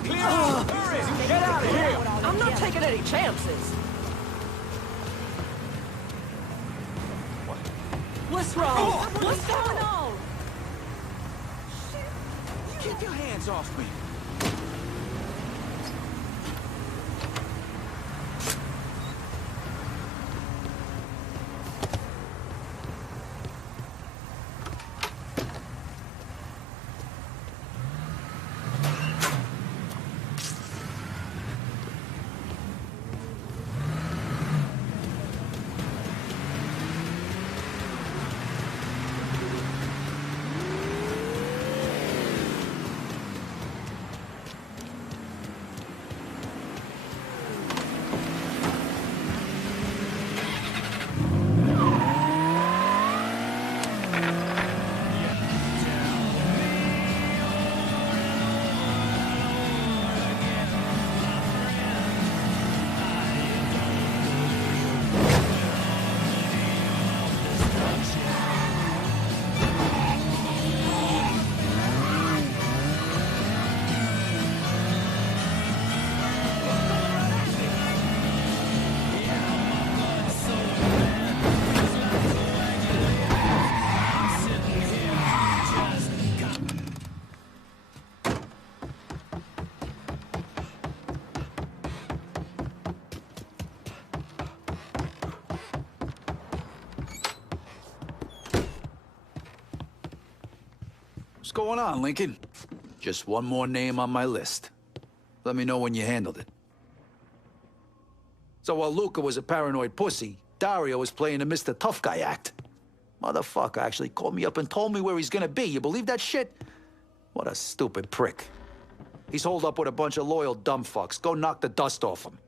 Clear out! Hurry! Get out of here! I'm not taking any chances. What's wrong? What's going on? Keep your hands off me. What's going on, Lincoln? Just one more name on my list. Let me know when you handled it. So while Luca was a paranoid pussy, Dario was playing a Mr. Tough Guy act. Motherfucker actually called me up and told me where he's gonna be. You believe that shit? What a stupid prick. He's holed up with a bunch of loyal dumb fucks. Go knock the dust off him.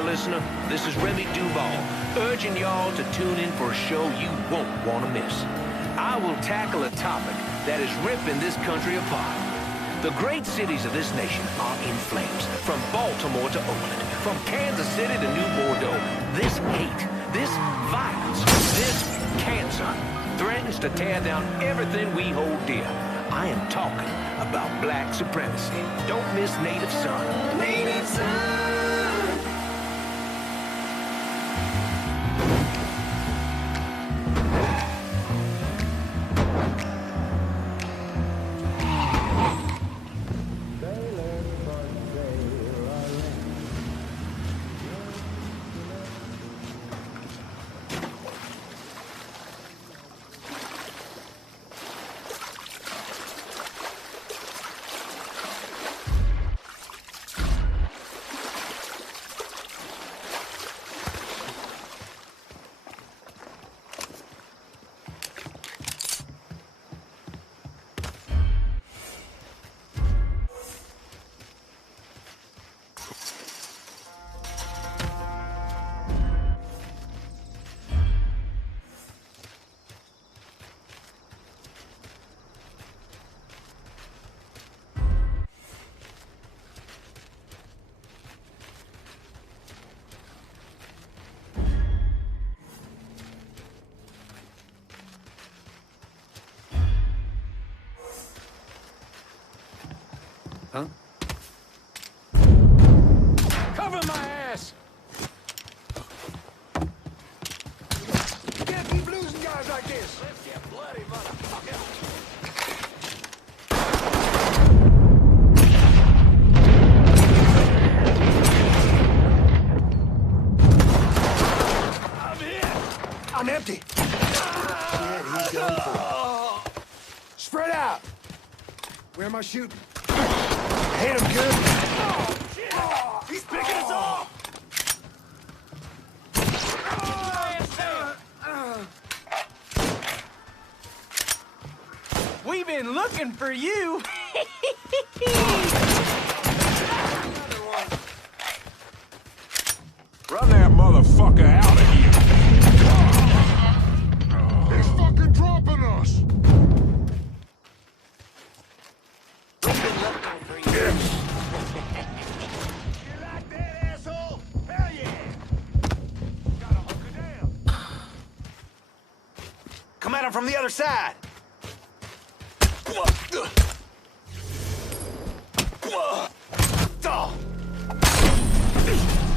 dear listener. This is Remy Duval, urging y'all to tune in for a show you won't want to miss. I will tackle a topic that is ripping this country apart. The great cities of this nation are in flames, from Baltimore to Oakland, from Kansas City to New Bordeaux. This hate, this violence, this cancer threatens to tear down everything we hold dear. I am talking about black supremacy. Don't miss Native Son. Native Son! Huh? Cover my ass! You can't keep losing guys like this. Let's get bloody, motherfucker. I'm empty. Shit, he's done for. Spread out. Where am I shooting? Hit him good. Oh, shit! Oh, he's picking us off! We've been looking for you. Run that motherfucker out of here. He's fucking dropping us. Come at him from the other side.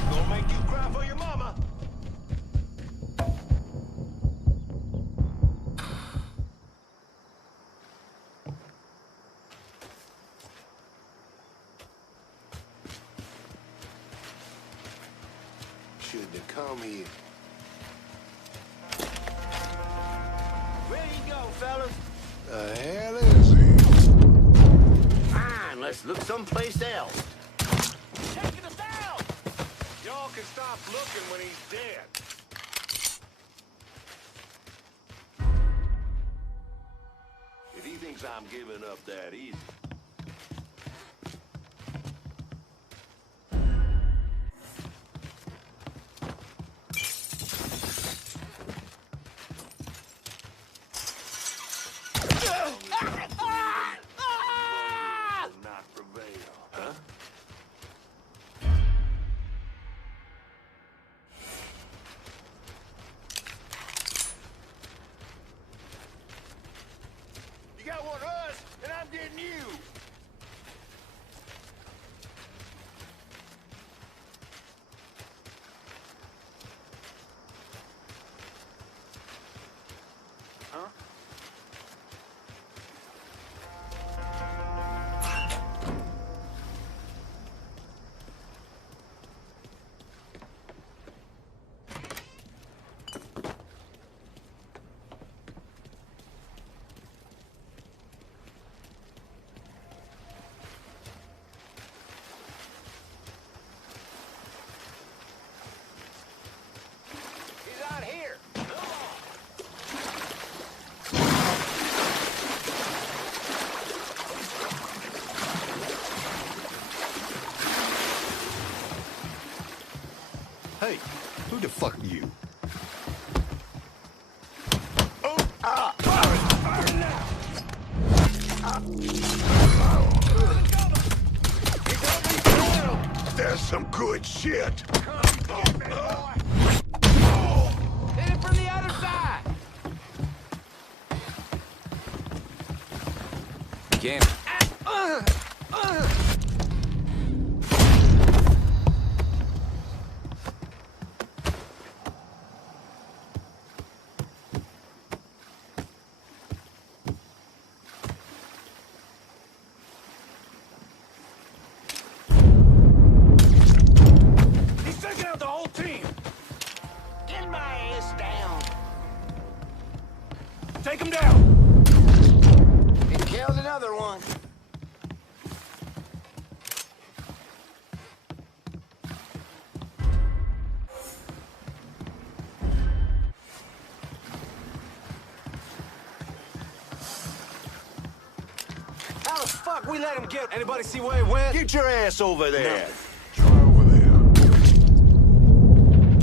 Gonna make you cry for your mama. Shouldn't have come here. Where you go, fellas? The hell is he? Fine, let's look someplace else. Taking us down! Y'all can stop looking when he's dead. If he thinks I'm giving up that easy. Not prevail, huh? You got one of us, and I'm getting you. Hey, who the fuck are you? There's some good shit. Hit it from the other side. Again. He's taking out the whole team. Get my ass down. Take him down. He killed another one. How the fuck we let him get? Anybody see where he went? Get your ass over there. As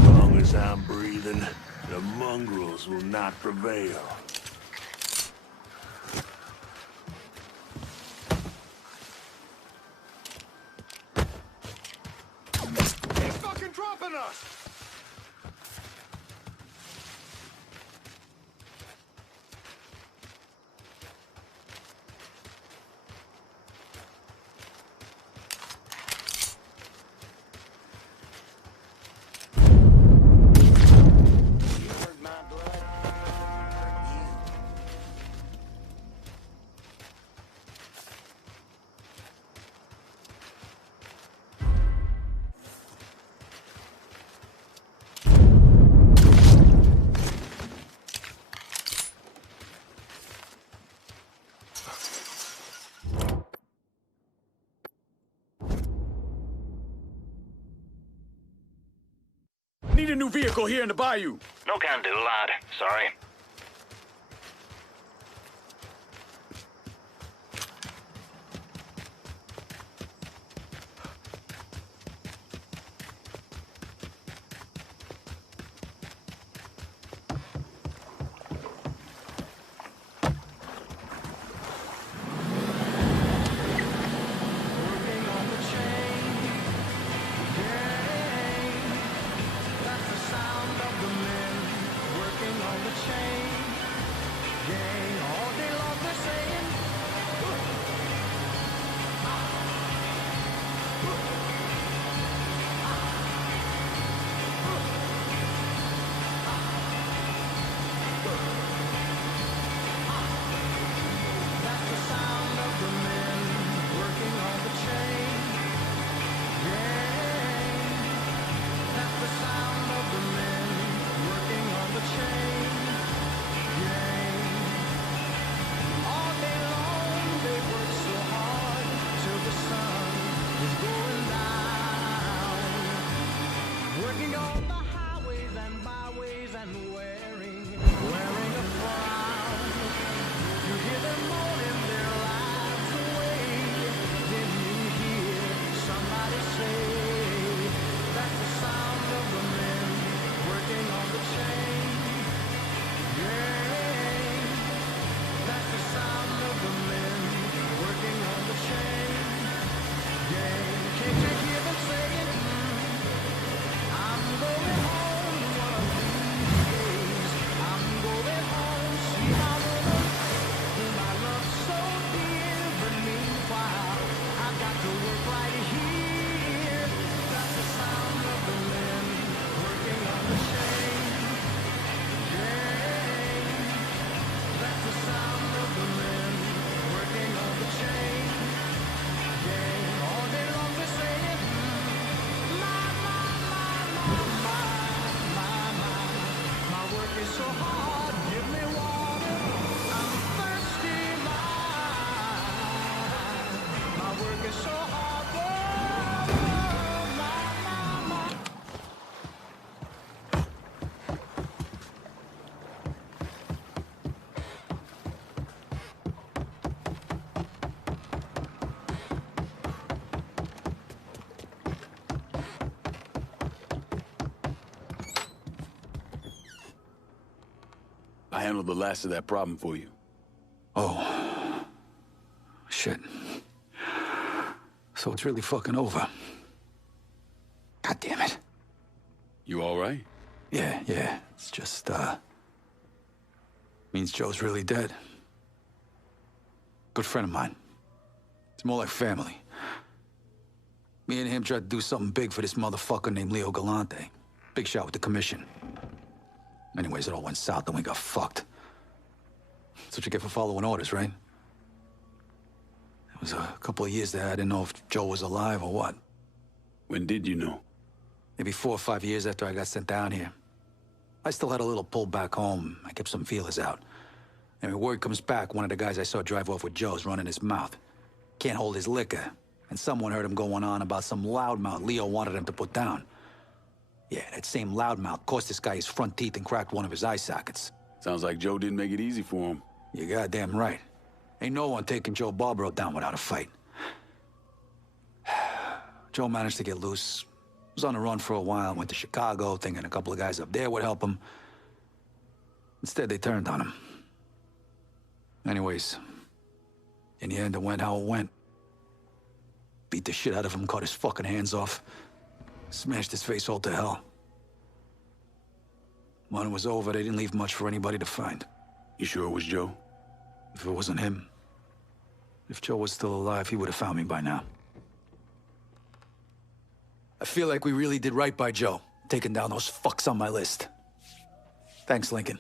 long as I'm breathing, the mongrels will not prevail. He's fucking dropping us! Need a new vehicle here in the bayou. No can do, lad. Sorry. That's the sound of the men working on the chain. I handled the last of that problem for you. Oh. Shit. So it's really fucking over. God damn it. You all right? Yeah. It's just, means Joe's really dead. Good friend of mine. It's more like family. Me and him tried to do something big for this motherfucker named Leo Galante. Big shot with the commission. Anyways, it all went south and we got fucked. That's what you get for following orders, right? It was a couple of years there. I didn't know if Joe was alive or what. When did you know? Maybe 4 or 5 years after I got sent down here. I still had a little pull back home. I kept some feelers out. And when word comes back, one of the guys I saw drive off with Joe's running his mouth. Can't hold his liquor. And someone heard him going on about some loudmouth Leo wanted him to put down. Yeah, that same loudmouth cost this guy his front teeth and cracked one of his eye sockets. Sounds like Joe didn't make it easy for him. You're goddamn right. Ain't no one taking Joe Barbaro down without a fight. Joe managed to get loose. Was on the run for a while, went to Chicago, thinking a couple of guys up there would help him. Instead, they turned on him. Anyways, in the end, it went how it went. Beat the shit out of him, cut his fucking hands off. Smashed his face all to hell. When it was over, they didn't leave much for anybody to find. You sure it was Joe? If it wasn't him. If Joe was still alive, he would have found me by now. I feel like we really did right by Joe, taking down those fucks on my list. Thanks, Lincoln.